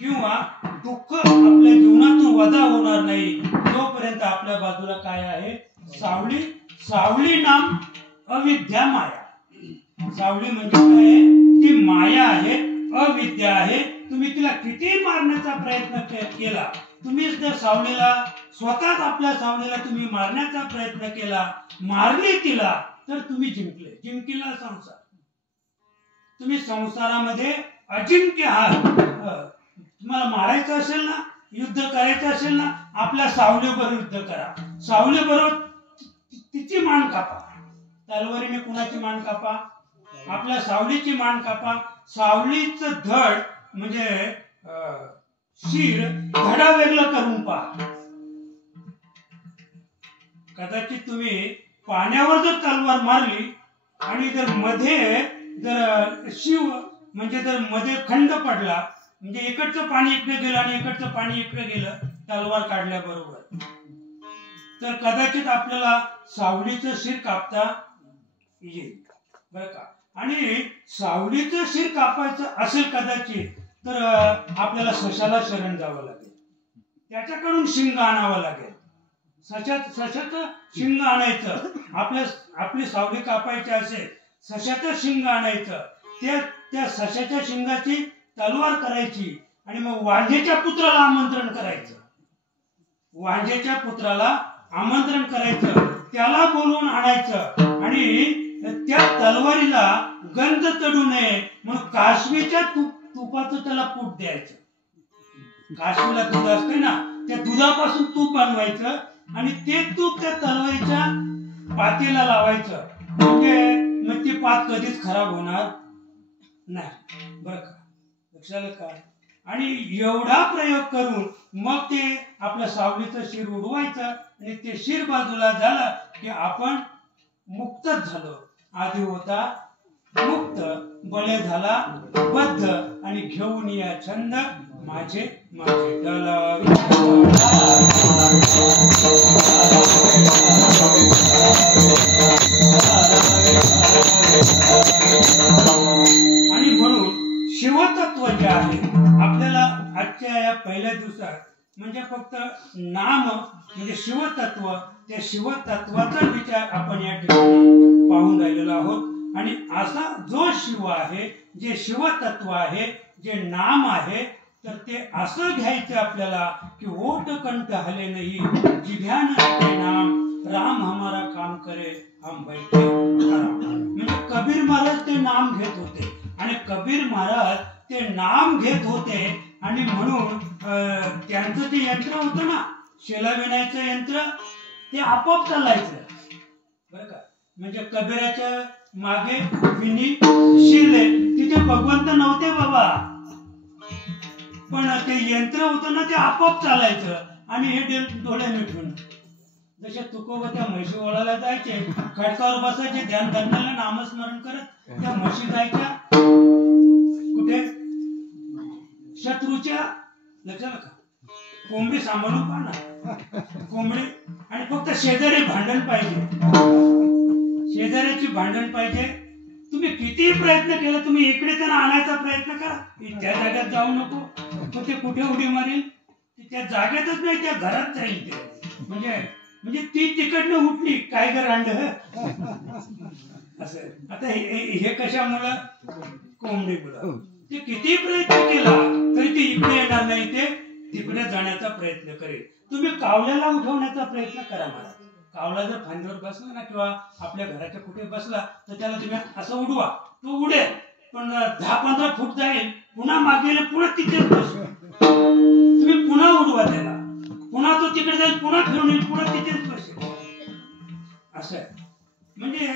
किंवा दुःख आपल्या जीवनातून वजा होणार नाही तोपर्यंत आपल्या बाजूला काय आहे, सावली. सावली नाम अविद्या माया. सावली म्हणजे काय आहे, ती माया आहे, अविद्या आहे. तुम्ही तिला किती मारण्याचा प्रयत्न केला, तुम्ही जर सावलीला स्वतःच आपल्या सावलीला तुम्ही मारण्याचा प्रयत्न केला, मारली तिला, तर तुम्ही जिंकले. जिंकीला संसार. तुम्ही संसारामध्ये अजिंक्य आहात. तुम्हाला मारायचं असेल ना, युद्ध करायचं असेल ना, आपल्या सावलीबरोबर युद्ध करा. सावलीबरोबर तिची मान कापा. तलवारीने कुणाची मान कापा, आपल्या सावलीची मान कापा. सावलीचं धड म्हणजे शिर धडा वेगळं करून पहा. कदाचित तुम्ही पाण्यावर जर तलवार मारली आणि जर मध्ये जर शिव म्हणजे जर मध्ये खंड पडला, म्हणजे इकडचं पाणी इकडे गेलं आणि इकडचं पाणी इकडे गेलं तलवार काढल्याबरोबर, तर कदाचित आपल्याला सावलीचं शिर कापता येईल बरं का. आणि सावलीचं शिर कापायचं असेल कदाचित तर आपल्याला सशाला शरण जावं लागेल, त्याच्याकडून शिंग आणावं लागेल. सशाचं शिंग आणायचं. आपली सावली कापायची असेल, सशाचं शिंग आणायचं. त्या सशाच्या शिंगाची तलवार करायची आणि मग वांझेच्या पुत्राला आमंत्रण करायचं. वांझेच्या पुत्राला आमंत्रण करायचं, त्याला बोलवून आणायचं आणि त्या तलवारीला गंध चढू नये म्हणून काशवीच्या तुपाचं त्याला पूट द्यायचं. काशवीला दूध असते ना, त्या दुधापासून तूप बनवायचं आणि ते तूप त्या तलवारीच्या पातेला लावायचं. म्हणजे मग ती पात कधीच खराब होणार नाही बरं का. लक्षात का. आणि एवढा प्रयोग करून मग ते आपल्या सावलीचं शिर उडवायचं आणि ते शिर बाजूला झालं की आपण मुक्तच झालो. आधी होता मुक्त, बळे झाला बद्ध, आणि घेऊन या छंद माझे माझे आणि म्हणून शिवतत्व जे आहे आपल्याला आजच्या या पहिल्या दिवसात म्हणजे फक्त नाम म्हणजे शिवतत्व, त्या शिवतत्वाचा विचार आपण या ठिकाणी पाहून राहिलेलो आहोत. आणि असा जो शिव आहे, जे शिवतत्व आहे, जे नाम आहे, तर ते असं घ्यायचं आपल्याला की ओठ कंठ हले नाही जिभ्यान रटे नाम, राम हमारा काम करे हम बैठे राम. म्हणजे कबीर महाराज ते नाम घेत होते आणि कबीर महाराज ते नाम घेत होते. आणि म्हणून त्यांचं ते यंत्र होतं ना, शेला विणायचं यंत्र, ते आपोआप चालायचं बरं का. म्हणजे कबीराच्या मागे विनी शिले, तिथे भगवंत नव्हते बाबा, पण ते यंत्र होतं ना, ते आपोआप चालायचं. आणि हे डोळे मिटून जसे तुकोबा म्हशी ओळायला जायचे, खडकावर बसायचे, ध्यान धरण्याला नामस्मरण करत त्या म्हशी जायच्या कुठे, शत्रूच्या. लक्षात का, कोंबडी सांभाळून पाहा ना, कोंबडी आणि फक्त शेजारी भांडण पाहिजे, शेजाऱ्याची भांडण पाहिजे. तुम्ही कितीही प्रयत्न केला, तुम्ही इकडे त्यांना आणायचा प्रयत्न करा, त्या जागेत जाऊ नको, तर ते कुठे उडी मारेल, त्या जागेतच नाही त्या घरात जाईल ते. म्हणजे ती तिकडनं उठली काय ग रांड असं. आता हे कशामुळं? कोंबडीमुळं. ते कितीही प्रयत्न केला तरी ते इकडे येणार नाही, ते तिकडे जाण्याचा प्रयत्न करेल. तुम्ही कावल्याला उठवण्याचा प्रयत्न करा. मला कावला जर फांदीवर बसला ना किंवा आपल्या घराच्या कुठे बसला तर त्याला तुम्ही असं उडवा, तो उडेल, पण 10-15 फूट जाईल, पुन्हा मागे पुन्हा तिथेच बसेल. तुम्ही पुन्हा उडवा त्याला, पुन्हा तो तिकडे जाईल, पुन्हा फिरून येईल, पुन्हा तिथेच बसेल. असं आहे. म्हणजे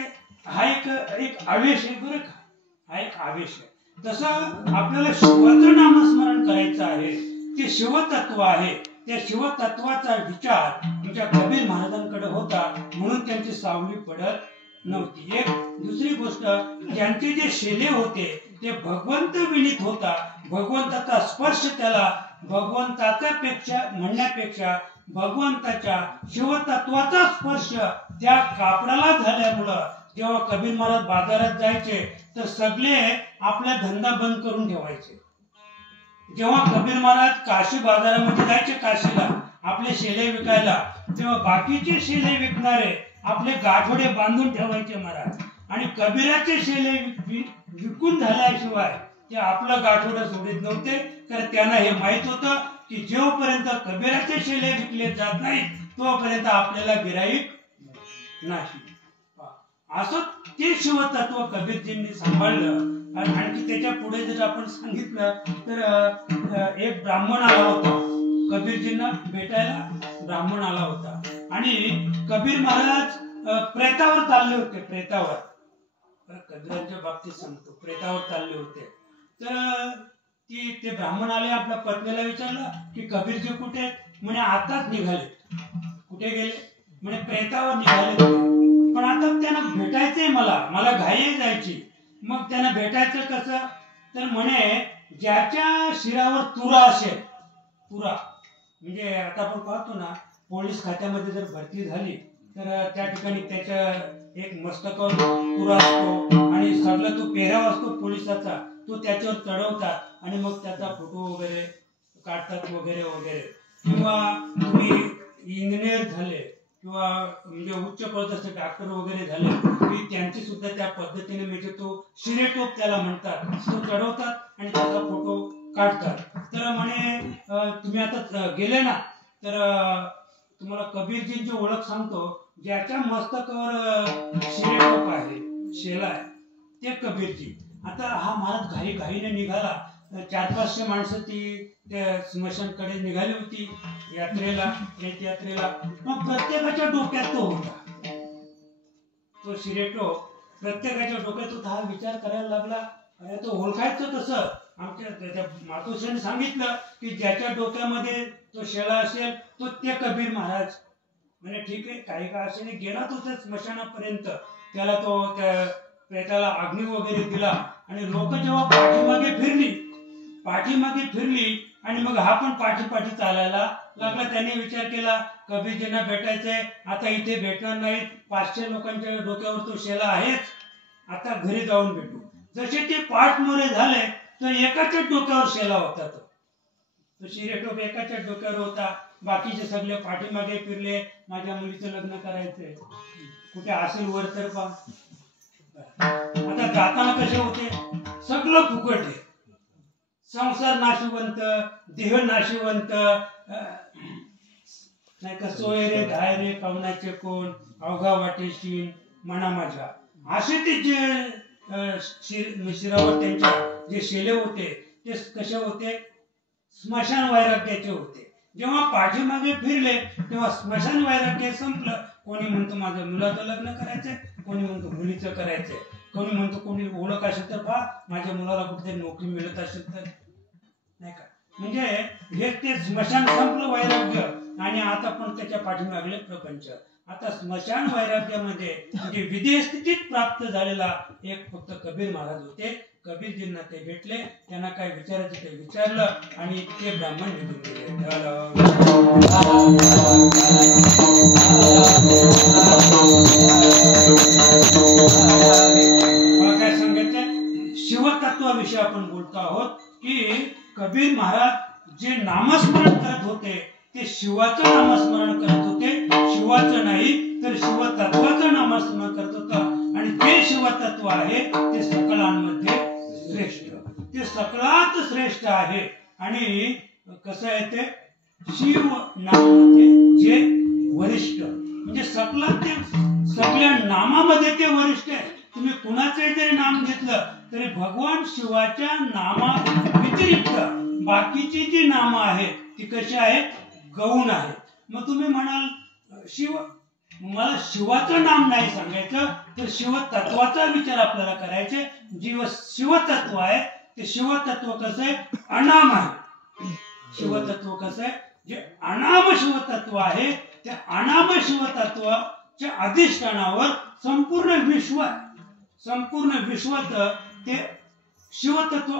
हा एक आवेश आहे बरं का, हा एक आवेश आहे. तसं आपल्याला शिवाचं नामस्मरण करायचं आहे, ते शिवतत्व आहे. त्या शिवतत्वाचा विचार तुमच्या कबीर महाराजांकडे होता, म्हणून त्यांची सावली पडत नव्हती. एक दुसरी गोष्ट, त्यांचे जे शेले होते ते भगवंत विनीत होता. भगवंताचा स्पर्श त्याला भगवंताच्या पेक्षा म्हणण्यापेक्षा भगवंताच्या शिवतत्वाचा स्पर्श त्या कापडाला झाल्यामुळं जेव्हा कबीर महाराज बाजारात जायचे तर सगळे आपला धंदा बंद करून ठेवायचे. जेव्हा कबीर महाराज काशी बाजारामध्ये जायचे, काशीला आपले शेले विकायला, तेव्हा बाकीचे शेले विकणारे आपले गाठोडे बांधून ठेवायचे महाराज. आणि कबीराचे शेले विकून झाल्याशिवाय ते आपलं गाठोडं सोडित नव्हते, कारण त्यांना हे माहित होतं की जोपर्यंत कबीराचे शेले विकले जात नाही तोपर्यंत आपल्याला गिराईक नाही. असं ते शिवतत्व कबीरजींनी सांभाळलं. आणि आणखी त्याच्या पुढे जर आपण सांगितलं तर एक ब्राह्मण आला होता कबीरजींना भेटायला. ब्राह्मण आला होता आणि कबीर महाराज प्रेतावर चालले होते. प्रेतावर, कबीरांच्या बाबतीत सांगतो, प्रेतावर चालले होते. तर ते ब्राह्मण आले, आपल्या पत्नीला विचारलं की कबीरजी कुठे आहेत? म्हणे आताच निघाले. कुठे गेले? म्हणे प्रेतावर निघाले. पण आता त्यांना भेटायचंय, मला घाई जायची. मग त्यांना भेटायचं कसं? तर म्हणे ज्याच्या शिरावर तुरा असेल, तुरा म्हणजे आता आपण पाहतो ना, पोलीस खात्यामध्ये जर भरती झाली तर त्या ठिकाणी त्याच्या एक मस्तकावर तुरा असतो आणि सगळा तो पेहराव असतो पोलिसाचा, तो त्याच्यावर चढवतात आणि मग त्याचा फोटो वगैरे काढतात वगैरे वगैरे. किंवा तुम्ही इंजिनियर झाले किंवा म्हणजे उच्च पदाचे डॉक्टर वगैरे झाले की त्यांची सुद्धा त्या पद्धतीने म्हणजे तो शिरेटोप त्याला म्हणतात, तो चढवतात आणि त्याचा फोटो काढतात. तर म्हणे तुम्ही आता गेले ना तर तुम्हाला कबीरजींची ओळख सांगतो. ज्याच्या मस्तकावर शिरेटोप आहे, शेला आहे, ते कबीरजी. आता हा महाराज घाईने निघाला. 400-500 माणसं ती त्या स्मशानकडे निघाली होती यात्रेला, एक यात्रेला. मग प्रत्येकाच्या डोक्यात तो होता, तो शिरेटोप प्रत्येकाच्या डोक्यात होता. हा विचार करायला लागला, अरे तो ओळखायचं कसं? आमच्या त्याच्या मातोश्रीने सांगितलं की ज्याच्या डोक्यामध्ये तो शेला असेल तो ते कबीर महाराज. म्हणजे ठीक आहे, काही का असे गेला तो त्या स्मशानापर्यंत. त्याला तो त्या प्रेताला अग्नी वगैरे दिला आणि लोक जेव्हा पाठीमागे फिरली आणि मग हा पण पाठी चालायला लागला. त्याने विचार केला कबीरजींना भेटायचंय, आता इथे भेटणार नाहीत, 500 लोकांच्या डोक्यावर तो शेला आहेच, आता घरी जाऊन भेटू. जसे ते पाठमोरे झाले तर एकाच्या डोक्यावर शेला होता. तो शिरेटोप एकाच्या डोक्यावर होता. बाकीचे सगळे पाठीमागे फिरले, माझ्या मुलीचं लग्न करायचंय, कुठे असेल वर तर पा. आता जाताना कसे होते? सगळं फुकट आहे, संसार नाशिवंत, देह नाशिवंत, नाही का, सोय रे धाय रे कवनाचे कोण, अवघा वाटेशी म्हणा माझ्या, असे ते जे शिरावर त्यांच्या जे शेले होते ते कसे होते? स्मशान वैराग्याचे होते. जेव्हा पाठीमागे फिरले तेव्हा स्मशान वैराग्य संपलं. कोणी म्हणतो माझं मुलाचं लग्न करायचंय, कोणी म्हणतो मुलीचं करायचंय, कोणी म्हणतो कोणी ओळख असेल तर पहा, माझ्या मुलाला कुठेतरी नोकरी मिळत असेल तर, नाही का. म्हणजे हे ते स्मशान संपलं वैराग्य आणि आता पण त्याच्या पाठीमागले प्रपंच. आता स्मशान वैराग्यामध्ये म्हणजे विदेह स्थितीत प्राप्त झालेला एक फक्त कबीर महाराज होते. कबीरजींना ते भेटले, त्यांना काय विचारायचं ते विचारलं आणि ते ब्राह्मण निघून गेले. मला काय सांगायचंय, शिवतत्वाविषयी आपण बोलतो आहोत की कबीर महाराज जे नामस्मरण करत होते ते शिवाचं नामस्मरण करत होते, शिवाचं नाही तर शिवतत्वाचं नामस्मरण करत होतं. आणि ते शिवतत्व आहे ते सकलांमध्ये श्रेष्ठ, ते सकलात श्रेष्ठ आहे. आणि कसं आहे ते शिव नामामध्ये जे वरिष्ठ म्हणजे सकलात ते सगळ्या नामामध्ये ते वरिष्ठ आहे. तुम्ही कुणाचंही जरी नाम घेतलं तरी भगवान शिवाच्या नामा व्यतिरिक्त बाकीची जी नामं आहेत ती कशी आहेत, गौण आहेत. मग तुम्ही म्हणाल शिव, मला शिवाचं नाम नाही सांगायचं तर शिवतत्वाचा विचार आपल्याला करायचे. जीव शिवतत्व आहे ते शिवतत्व कसं आहे, अनाम आहे. शिवतत्व कसं आहे, जे अनाम शिवतत्व आहे त्या अनाम शिवतत्वाच्या अधिष्ठानावर संपूर्ण विश्व आहे. संपूर्ण विश्वाचं ते शिवतत्व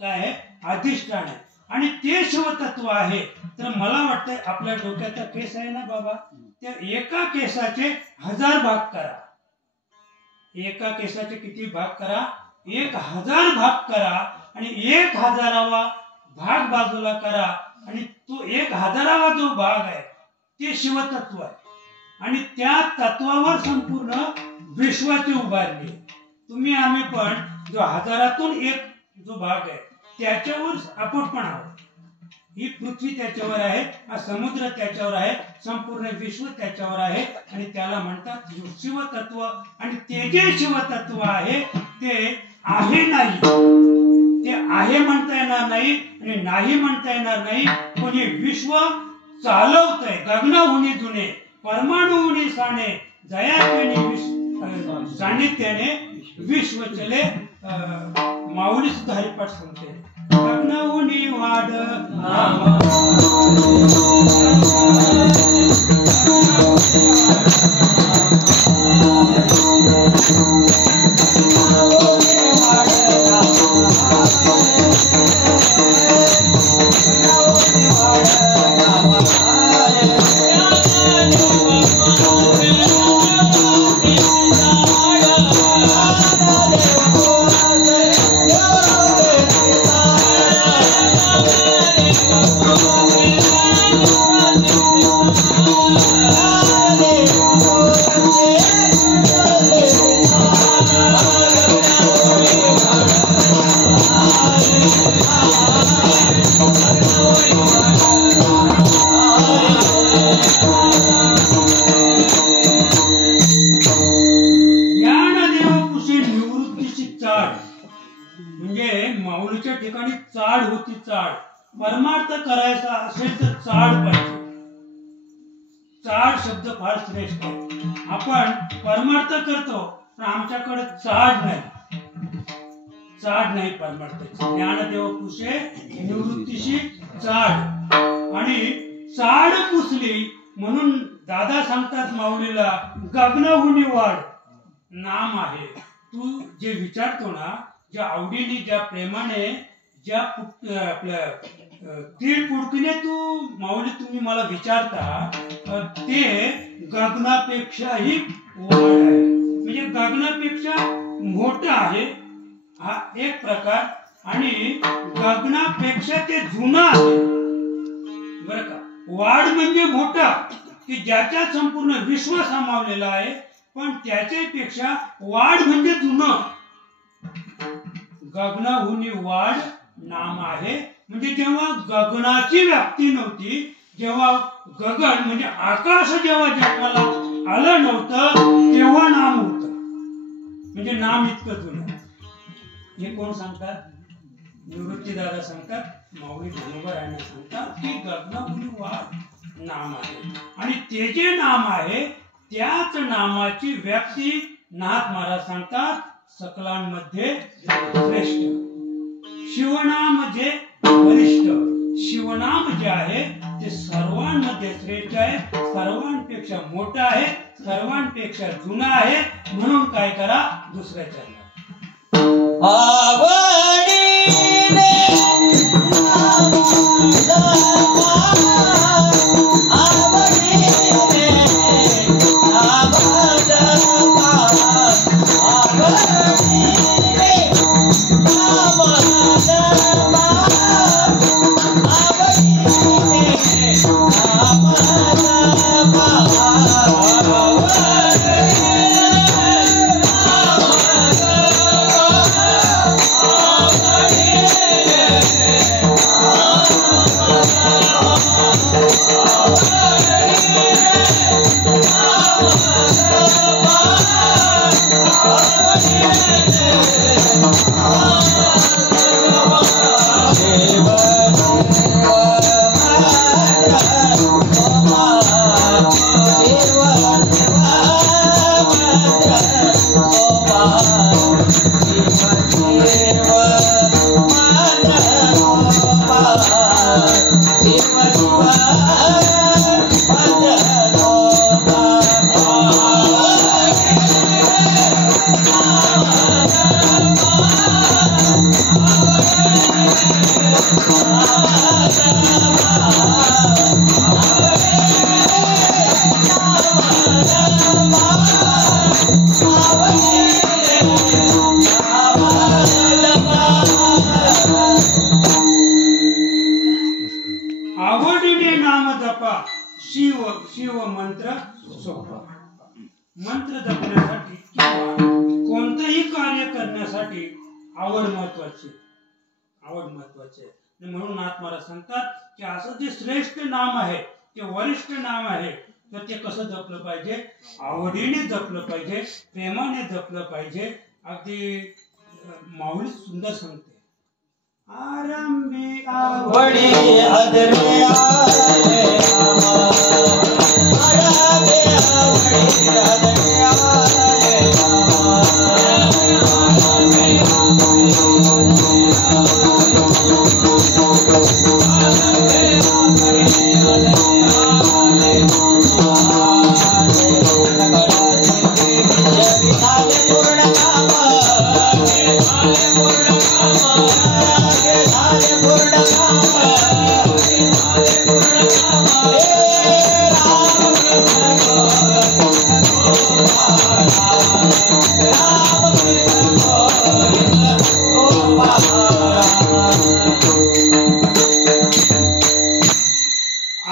काय आहे, अधिष्ठान आहे. आणि ते शिवतत्व आहे. तर मला वाटतंय आपल्या डोक्याचा केस आहे ना बाबा, त्या एका केसाचे 1000 भाग करा. एका केसाचे किती भाग करा, 1000 भाग करा आणि 1000वा भाग बाजूला करा आणि तो 1000वा जो भाग आहे ते शिवतत्व आहे. आणि त्या तत्वावर संपूर्ण विश्वाची उभारली. तुम्ही आम्ही पण जो 1000तून 1 जो भाग आहे त्याच्यावर आपण पण आहोत. ही पृथ्वी त्याच्यावर आहे, हा समुद्र त्याच्यावर आहे, संपूर्ण विश्व त्याच्यावर आहे. आणि त्याला म्हणतात शिवतत्व. आणि ते जे शिवतत्व आहे ते आहे नाही, ते आहे म्हणता येणार नाही आणि नाही म्हणता येणार नाही. पण हे विश्व चालवतंय. गगनाहुनी जुने परमाणुहुनी साने जयात्याने सानिध्याने विश्व चले. माऊली सुद्धा हरिपाठ सांगते, गगनाहुनी वाढ माऊलीच्या ठिकाणी चाड होती. चाड परमार्थ करायचा असेल तर चाड पाहिजे. चाड शब्द फार श्रेष्ठ आहे. आपण परमार्थ करतो पण आमच्याकडे चाड नाही. चाड नाही परमार्थाची. ज्ञानदेव पुसे निवृत्तीशी चाड. आणि चाड पुसली म्हणून दादा सांगतात माऊलीला गगनाहुनी वाढ नाम आहे. तू जे विचारतो ना, ज्या आवडीने ज्या प्रेमाने ज्या आपल्या तीळ पुडकीने तू माऊली तुम्ही मला विचारता ते गगनापेक्षाही वाढ आहे. म्हणजे गगनापेक्षा मोठा आहे हा एक प्रकार. आणि गगनापेक्षा ते जुनं आहे बरं का. वाढ म्हणजे मोठा की ज्याच्यात संपूर्ण विश्व सामावलेला आहे, पण त्याच्यापेक्षा वाढ म्हणजे जुनं. गगनाहुनी वाढ नाम आहे. म्हणजे जेव्हा गगनाची व्याप्ती नव्हती, जेव्हा गगन म्हणजे आकाश जेव्हा जन्माला आलं नव्हतं तेव्हा नाम होतं. म्हणजे नाम इतकं जुनं. हे कोण सांगतात? निवृत्ती दादा सांगतात, माऊली धनुबरायांना सांगतात की गगनाहुनी वाढ नाम आहे. आणि ते जे नाम आहे त्याच नामाची व्याप्ती नाथ महाराज सांगतात सकलांमध्ये श्रेष्ठ. शिवनाम जे वरिष्ठ, शिवनाम जे आहे ते सर्वांमध्ये श्रेष्ठ आहे, सर्वांपेक्षा मोठं आहे, सर्वांपेक्षा जुनं आहे. म्हणून काय करा, दुसऱ्याच्या आवडीने नाम जपा शिव शिव मंत्र सोपा. मंत्र जपण्यासाठी किंवा कोणतंही कार्य करण्यासाठी आवड महत्वाची. आवड महत्वाची आहे. म्हणून नाथ महाराज सांगतात की असं जे श्रेष्ठ नाम आहे, ते वरिष्ठ नाम आहे, तर ते कसं जपलं पाहिजे? आवडीने जपलं पाहिजे, प्रेमाने जपलं पाहिजे. अगदी माऊली सुंदर सांगते, आरंभी आवडी आदरे आले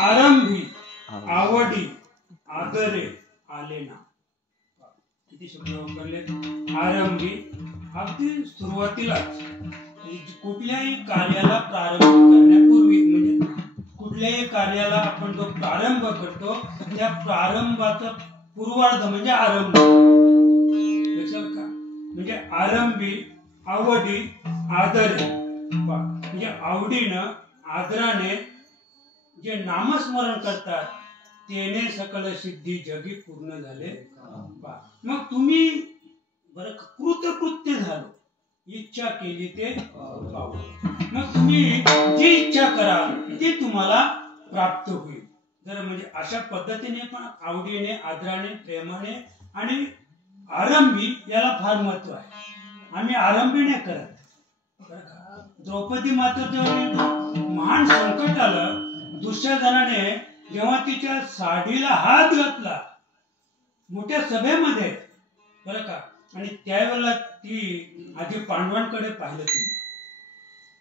आरंभी आवडी आदरे आले ना. किती शब्द वापरले? आरंभी अगदी सुरुवातीलाच कुठल्याही कार्याला प्रारंभ करण्यापूर्वी, म्हणजे कुठल्याही कार्याला आपण जो प्रारंभ करतो त्या प्रारंभाचा पूर्वार्ध म्हणजे आरंभ. लक्षात का? म्हणजे आरंभी आवडी आदरे, म्हणजे आवडीनं आदराने जे नामस्मरण करतात तेने सकल सिद्धी जगी पूर्ण झाले. मग तुम्ही बरं कृतकृत्य झालो, इच्छा केली ते पावो. मग तुम्ही जी इच्छा कराल ती तुम्हाला प्राप्त होईल. जर म्हणजे अशा पद्धतीने पण आवडीने आदराने प्रेमाने आणि आरंभी याला फार महत्व आहे. आम्ही आरंभी नाही करत. द्रौपदी मातेच्या महान संकट आलं, दुःशासनाने जेव्हा तिच्या साडीला हात घातला मोठ्या सभेमध्ये, बरं का, आणि त्यावेळेला ती आधी पांडवांकडे पाहिलं,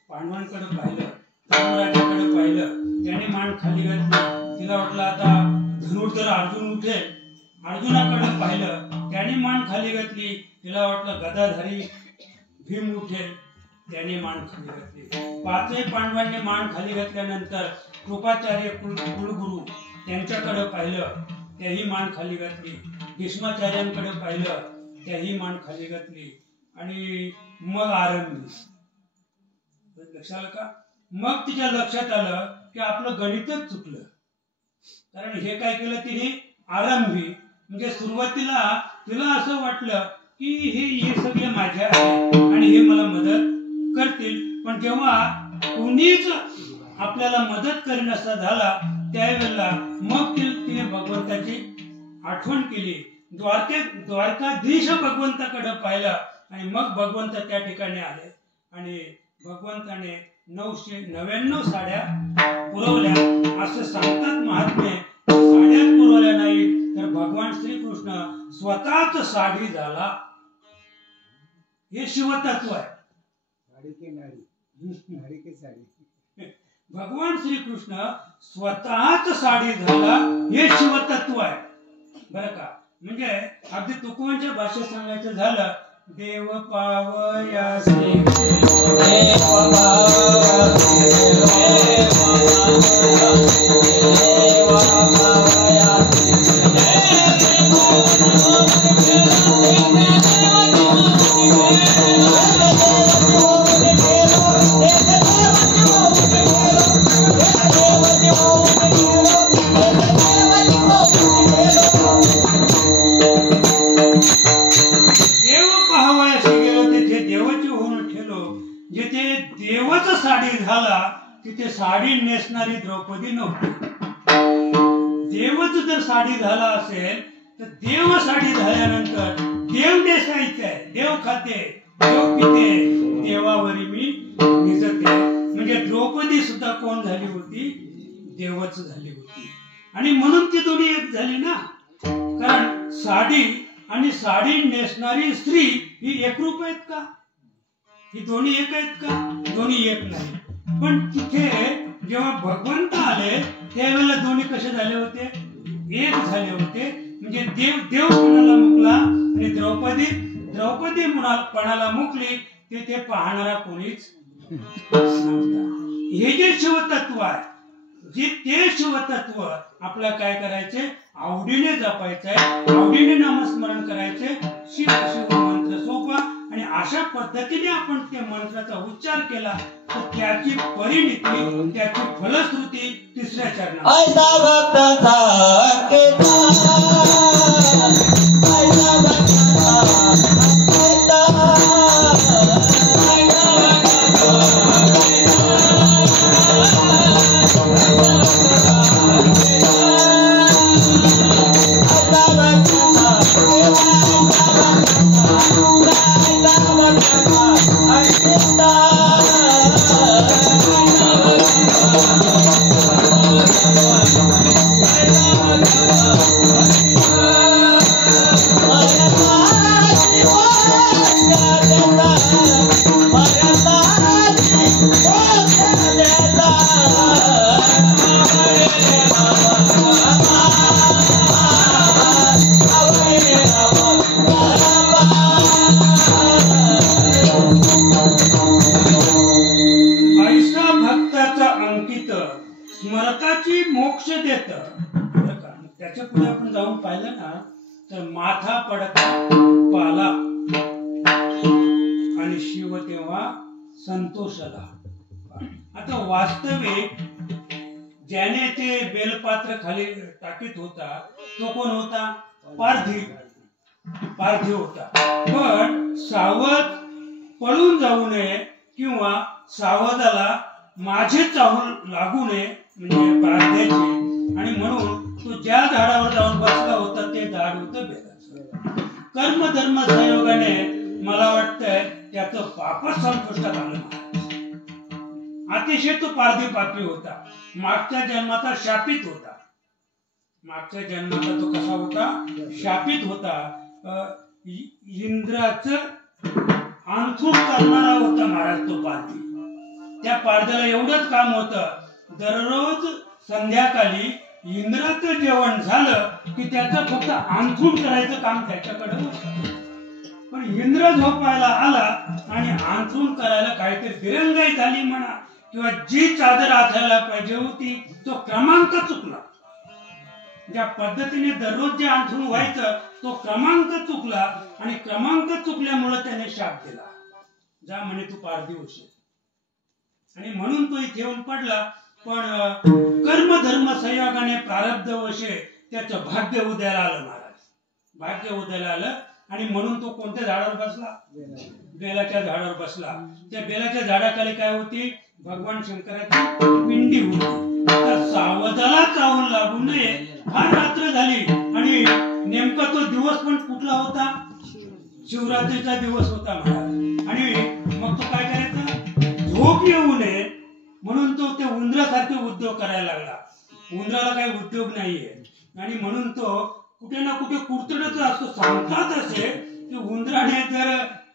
पांडवांकडे पाहिलं, धर्मराजाकडे पाहिलं, त्याने मान खाली घातली. तिला वाटलं आता धनुर्धर अर्जुन उठेल. अर्जुनाकडे पाहिलं, त्याने मान खाली घातली. तिला वाटलं गदाधारी भीम उठेल, त्याने मान खाली घातली. पाचही पांडवांनी मान खाली घातल्यानंतर कृपाचार्य कुलगुरू त्यांच्याकडे पाहिलं, त्याही मान खाली घातली. भीष्माचार्यांकडे पाहिलं, त्याही मान खाली घातली. आणि मग आरंभी. लक्षात आलं का? मग तिच्या लक्षात आलं की आपलं गणितच चुकलं. कारण हे काय केलं तिने? आरंभी म्हणजे सुरुवातीला तिला असं वाटलं की हे सगळे माझे आहे आणि हे मला मदत करतील. पण जेव्हा कोणीच आपल्याला मदत करेन असा झाला त्यावेळेला मग तिने भगवंताची आठवण केली द्वारकाधीश भगवंताकडे पाहिलं आणि मग भगवंत त्या ठिकाणी आले आणि भगवंताने 999 साड्या पुरवल्या असं सांगतात महात्मे. साड्या पुरवल्या नाही तर भगवान श्रीकृष्ण स्वतःच साडी झाला. हे शिवतत्व आहे. भगवान श्रीकृष्ण स्वतःच साडी झाला हे शिवतत्व आहे बरं का. म्हणजे अगदी तुकोबांच्या भाषेत सांगायचं झालं, देव पावयासी देव पावयासी देव पावयासी देव पावयासी साडी झाला तिथे साडी नेसणारी द्रौपदी नव्हती. देवच जर साडी झाला असेल तर देव साडी झाल्यानंतर देव नेसायचंय. देव खाते, देव पिते, देवावरी मी निजते. म्हणजे द्रौपदी सुद्धा कोण झाली होती? देवच झाली होती. आणि म्हणून ती दोन्ही एक झाली ना. कारण साडी आणि साडी नेसणारी स्त्री ही एकरूप आहेत का? ही दोन्ही एक आहेत का? दोन्ही एक नाही. पण तिथे जेव्हा भगवंत आले त्यावेळेला दोन्ही कसे झाले होते? एक झाले होते. म्हणजे देव पणाला मुकला आणि द्रौपदी पणाला मुकली. तिथे पाहणारा कोणीच नव्हता. हे जे शिवतत्व आहे, ते शिवतत्व आपल्याला काय करायचे? आवडीने जपायचंय, आवडीने नामस्मरण करायचे. शिव शिव मंत्र सोपा आणि अशा पद्धतीने आपण त्या मंत्राचा उच्चार केला तर त्याची परिणिती, त्याची फलश्रुती तिसऱ्या चरणात. स्मरताची मोक्ष देत. त्याच्या पुढे आपण जाऊन पाहिलं ना तर माथा पडता पाला आणि शिव तेव्हा संतोषला. आता वास्तविक ज्याने ते बेलपात्र खाली टाकीत होता तो कोण होता? पार्थिव होता. पण सावध पळून जाऊ नये किंवा सावधाला माझे चाहूल लागू नये म्हणजे पार्थिवाची. आणि म्हणून तो ज्या झाडावर जाऊन बसला होता ते झाड होतं बेलाचं. कर्म धर्म संयोगाने मला वाटतंय त्याचं पापच संपुष्टात आलं. अतिशय तो पार्थिव पापी होता. मागच्या जन्माचा शापित होता. मागच्या जन्माचा तो कसा होता? शापित होता. इंद्राचं अंथरूण करणारा होता महाराज तो पार्थिव. त्या पारध्याला एवढंच काम होतं, दररोज संध्याकाळी इंद्राचं जेवण झालं की त्याचं फक्त अंथरूण करायचं काम त्याच्याकडे होतं. पण इंद्र झोपायला आला आणि अंथरूण करायला काहीतरी दिरंगाई झाली म्हणा किंवा जी चादर आथरायला पाहिजे होती तो क्रमांक चुकला. ज्या पद्धतीने दररोज जे अंथरूण व्हायचं तो क्रमांक चुकला आणि क्रमांक चुकल्यामुळे त्याने शाप दिला, जा म्हणे तू पारधी होशील. आणि म्हणून तो इथे येऊन पडला. पण कर्म धर्म संयोगाने प्रारब्ध वशे त्याचं भाग्य उदयाला आलं महाराज. भाग्य उदयाला आलं आणि म्हणून तो कोणत्या झाडावर बसला? बेलाच्या झाडावर बसला. त्या बेलाच्या झाडाखाली काय होती? भगवान शंकराची पिंडी होती. सावधाला चाहूल लागू नये. फार रात्र झाली आणि नेमका तो दिवस पण कुठला होता? शिवरात्रीचा दिवस होता महाराज. आणि मग तो काय करायचा? झोप येऊ नये म्हणून तो ते उंदरासारखे उद्योग करायला लागला. उंदराला काही उद्योग नाहीये आणि म्हणून तो कुठे ना कुठे कुरतडच असतो. सांगतात असे की उंदराने जर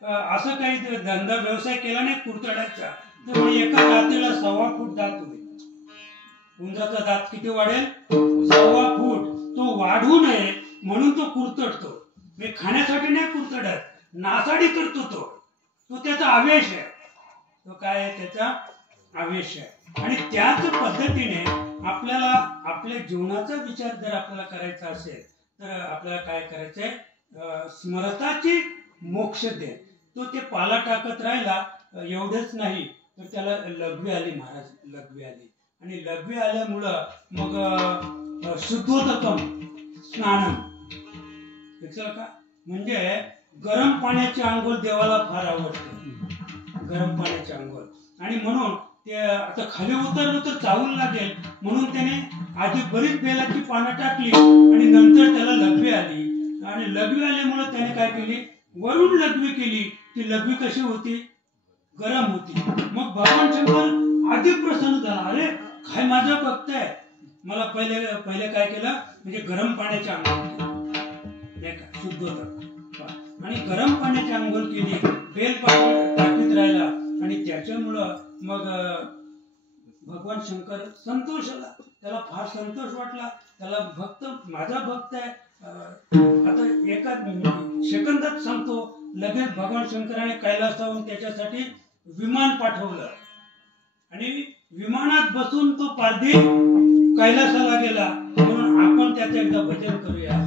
असं काही धंदा व्यवसाय केला नाही कुरतड्याचा तर एका दातेला 1.25 फूट दात होईल. उंदराचा दात किती वाढेल? 1.25 फूट. तो वाढू नये म्हणून तो कुरतडतो. मी खाण्यासाठी नाही कुरतडत, नासाडी करतो. तो त्याचा आवेश आहे. तो काय आहे? त्याचा आवेश आहे. आणि त्याच पद्धतीने आपल्याला आपल्या जीवनाचा विचार जर आपल्याला करायचा असेल तर आपल्याला काय करायचंय? स्मरताची मोक्ष दे. तो ते पाला टाकत राहिला. एवढंच नाही तर त्याला लघवी आली महाराज. लघवी आली आणि लघवी आल्यामुळं मग शुद्धोदकम स्नानम का म्हणजे गरम पाण्याची आंघोळ देवाला फार आवडते. गरम पाण्याची आंघोळ. आणि म्हणून ते आता खाली उतरलं तर चावून लागेल म्हणून त्याने आधी बरीच बेलाची पानं टाकली आणि नंतर त्याला लघवी आली. आणि लघवी आल्यामुळे त्याने काय केली? वरून लघवी केली. ती लघवी कशी होती? गरम होती. मग भगवान शंकर आधी प्रसन्न झाला. अरे काय माझं भक्त आहे. मला पहिले काय केलं? म्हणजे गरम पाण्याची आंघोळ केली. शुद्ध होतं आणि गरम पाण्याची आंघोळ केली. बेल टाकीत राहिला आणि त्याच्यामुळं मग भगवान शंकर संतोष आला. त्याला फार संतोष वाटला. त्याला भक्त माझा भक्त आहे. आता एका सेकंदात सांगतो लगेच भगवान शंकराने कैलासाहून त्याच्यासाठी विमान पाठवलं आणि विमानात बसून तो पारधी कैलासाला गेला. म्हणून आपण त्याचं एकदा भजन करूया.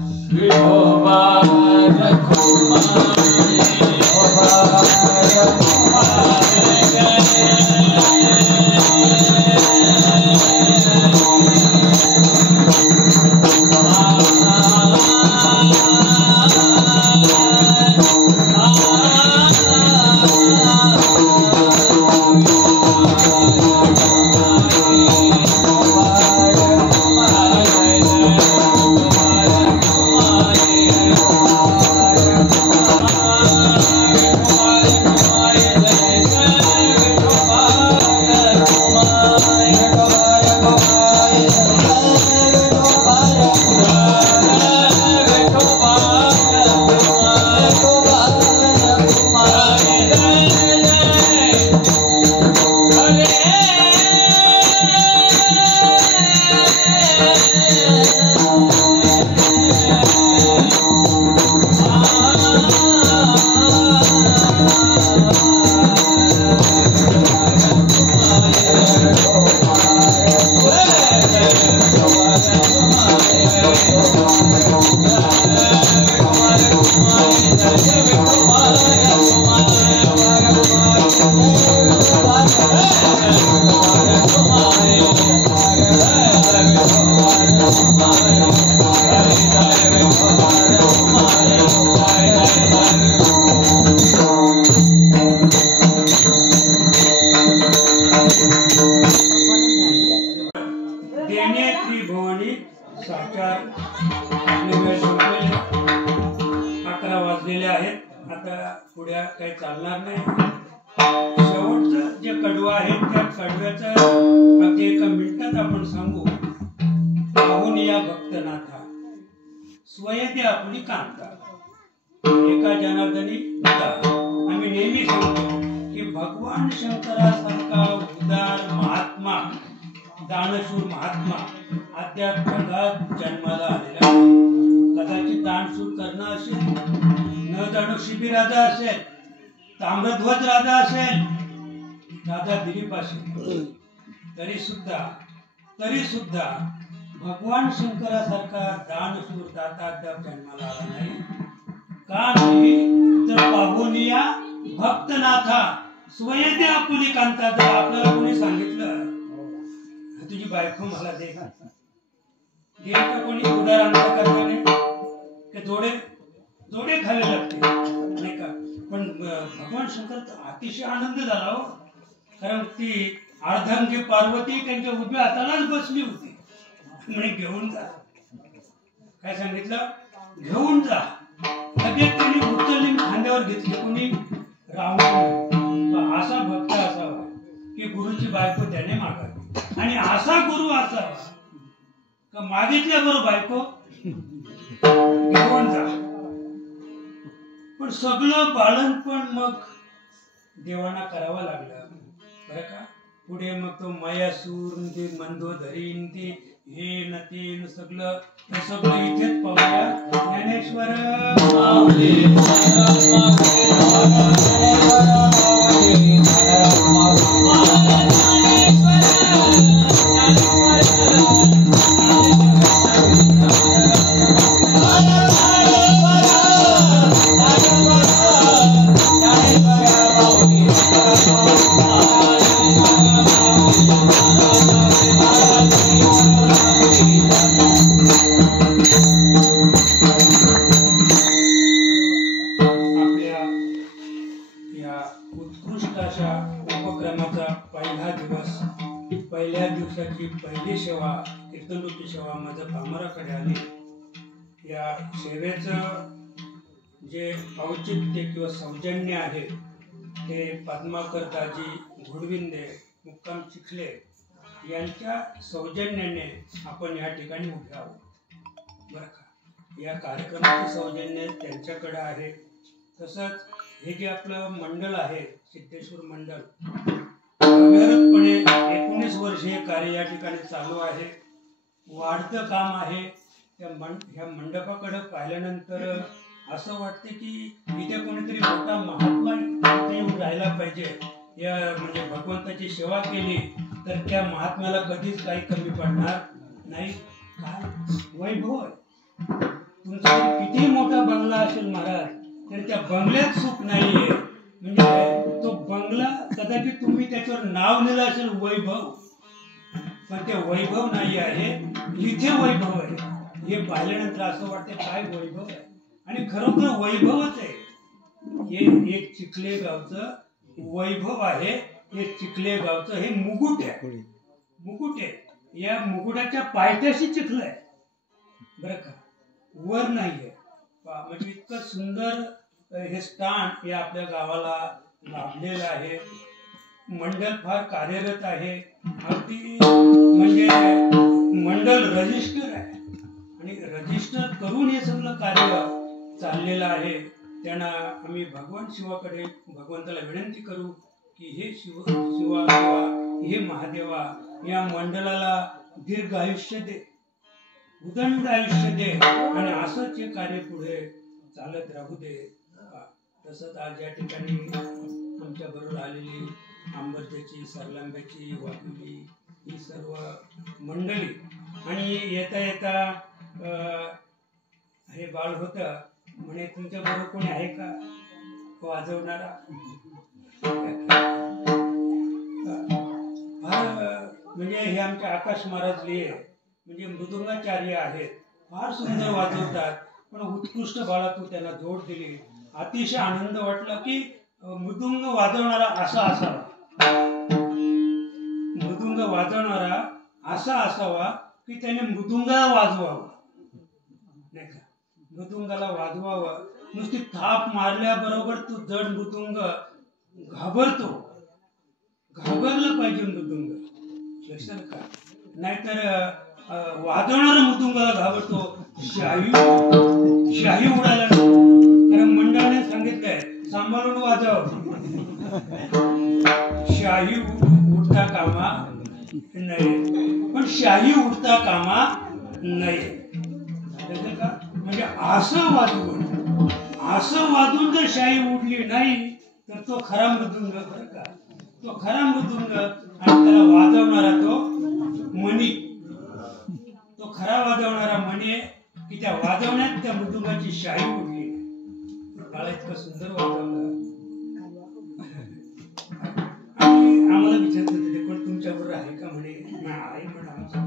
चालणार नाही. शेवटचं जे कडवं आहे त्या कडव्याचं अगदी एका मिनिटात आपण सांगू. पाहून या भक्तनाथा स्वयते आपली कांता एका जनार्दनी उदा. आम्ही नेहमी सांगतो की भगवान शंकरासारखा उदार महात्मा, दानशूर महात्मा अद्याप जगात जन्माला आलेला नाही. कदाचित दानशूर करणं असेल, न जाणू शिबी राजा असेल, ताम्रध्वज राजा असेल, राजा दिलीप असेल, तरी सुद्धा भगवान शंकरासारखा दानशूर दाता अद्याप जन्माला आला नाही. का नाही तर पाहुनिया भक्तनाथा स्वयते आपुली कांता. जर आपल्याला कोणी सांगितलं तुझी बायको मला दे, देईल का कोणी उदार अंतकरणाने? ते जोडे खावे लागते नाही का? पण भगवान शंकर अतिशय आनंद झाला हो. कारण ती अर्धांगी पार्वती त्यांच्या उभ्या हातालाच बसली होती. म्हणे घेऊन जा. काय सांगितलं? घेऊन जा. लगेच त्यांनी उचलली खांद्यावर घेतली. कोणी? रावण. असा भक्त असावा की गुरुची बायको त्याने मागावी, आणि असा गुरु असावा का मागितल्याबरोबर बायको घेऊन जा. पण सगळं बाळणपण मग देवांना करावं लागलं बरं का. पुढे मग तो मयासूर, ते मंदोदरी, ते हे न ते न सगळं इथेच पाहूया. ज्ञानेश्वर पहिली सेवा कीर्तनरूपी सेवा माझ्या कामाराकडे आली. या सेवेचं जे औचित्य किंवा सौजन्य आहे ते पद्माकर दाजी घोडविंदे, मुक्काम चिखले यांच्या सौजन्याने आपण या ठिकाणी उभे आहोत बरं का. या कार्यक्रमाचे सौजन्य त्यांच्याकडे आहे. तसंच हे जे आपलं मंडळ आहे सिद्धेश्वर मंडळ, अविरतपणे 19 वर्ष हे कार्य या ठिकाणी चालू आहे. वाढतं काम आहे. ह्या मंडपाकडे पाहिल्यानंतर असं वाटते की इथे कोणीतरी मोठा महात्मा येऊन राहायला पाहिजे. या म्हणजे भगवंताची सेवा केली तर त्या महात्म्याला कधीच काही कमी पडणार नाही. काय वैभव आहे. तुमचा किती मोठा बंगला असेल महाराज, तर त्या बंगल्यात सुख नाहीये. म्हणजे तो बंगला कदाचित तुम्ही त्याच्यावर नाव लिहिलं असेल वैभव, पण ते वैभव नाही आहे. इथे वैभव आहे. हे पाहिल्यानंतर असं वाटतं काय वैभव आहे, आणि खरोखर वैभवच आहे. हे एक चिखले गावचं वैभव आहे. हे चिखले गावचं हे मुकुट आहे. मुकुट आहे. या मुकुटाच्या पायथ्याशी चिखलं आहे बरं का, वर नाहीये. म्हणजे इतकं सुंदर हे स्थान हे आपल्या गावाला लाभलेलं आहे. मंडळ फार कार्यरत आहे. अगदी म्हणजे मंडळ रजिस्टर आहे, आणि रजिस्टर करून हे सगळं कार्य चाललेलं आहे. त्यांना आम्ही भगवंताला विनंती करू की हे शिवा हे महादेवा या मंडळाला दीर्घ आयुष्य दे, उदंड आयुष्य दे, आणि असंच हे कार्य पुढे चालत राहू दे. तसंच आज या ठिकाणी आमच्या बरोबर आलेली आंबर्त्याची, सरलांब्याची, वाकुली ही सर्व मंडळी, आणि येता येता हे बाळ होतं म्हणे तुमच्या बरोबर कोणी आहे का वाजवणारा. म्हणजे हे आमचे आकाश महाराज लिहे म्हणजे मृदुंगाचार्य आहेत. फार सुंदर वाजवतात. पण उत्कृष्ट बाळा तू त्यांना जोड दिली. अतिशय आनंद वाटला की मृदुंग वाजवणारा असा असावा. मृदुंग वाजवणारा असा असावा की त्याने मृदुंगाला वाजवावं नाही का. मृदुंगाला वाजवावं. नुसती थाप मारल्याबरोबर तो जड मृदुंग घाबरतो. घाबरलं पाहिजे मृदुंग लक्षात का. नाहीतर वाजवणारा मृदुंगाला घाबरतो. शाही उडायला नको. कारण मंडळाने सांगितलंय सांभाळून वाजव. शाही उडता कामा नये, पण शाही उडता कामा नये. म्हणजे असं वाजून जर शाही उडली नाही तर तो खरा मृदुंग बरं का. तो खरा मृदुंग, आणि त्याला वाजवणारा तो मणी. तो खरा वाजवणारा मणी की त्या वाजवण्यात त्या मृदुंगाची शाही उडली. बाळा इतकं सुंदर वाजवलं. आणि आम्हाला विचारत होते पण तुमच्याबरोबर आहे का म्हणे. आहे पण आमचं.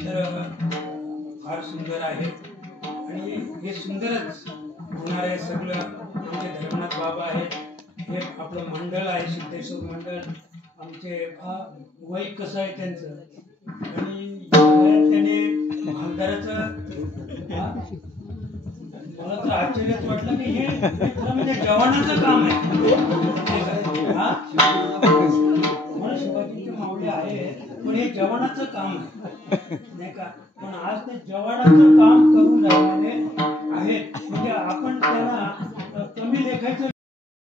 तर फार सुंदर आहे. आणि हे सुंदरच होणार आहे सगळं. आमचे धर्मनाथ बाबा आहेत. हे आपलं मंडळ आहे सिद्धेश्वर मंडळ. आमचे वय कसं आहे त्यांचं, आणि त्याने भागदाराचं आश्चर्यच वाटलं की हे खरं म्हणजे जवानाचं काम आहे. हा? म्हणून शिवाजीचे मावळे आहेत, पण हे जवानाचं काम आहे नाही का. पण आज ते जवानाचं काम करून राहिलेले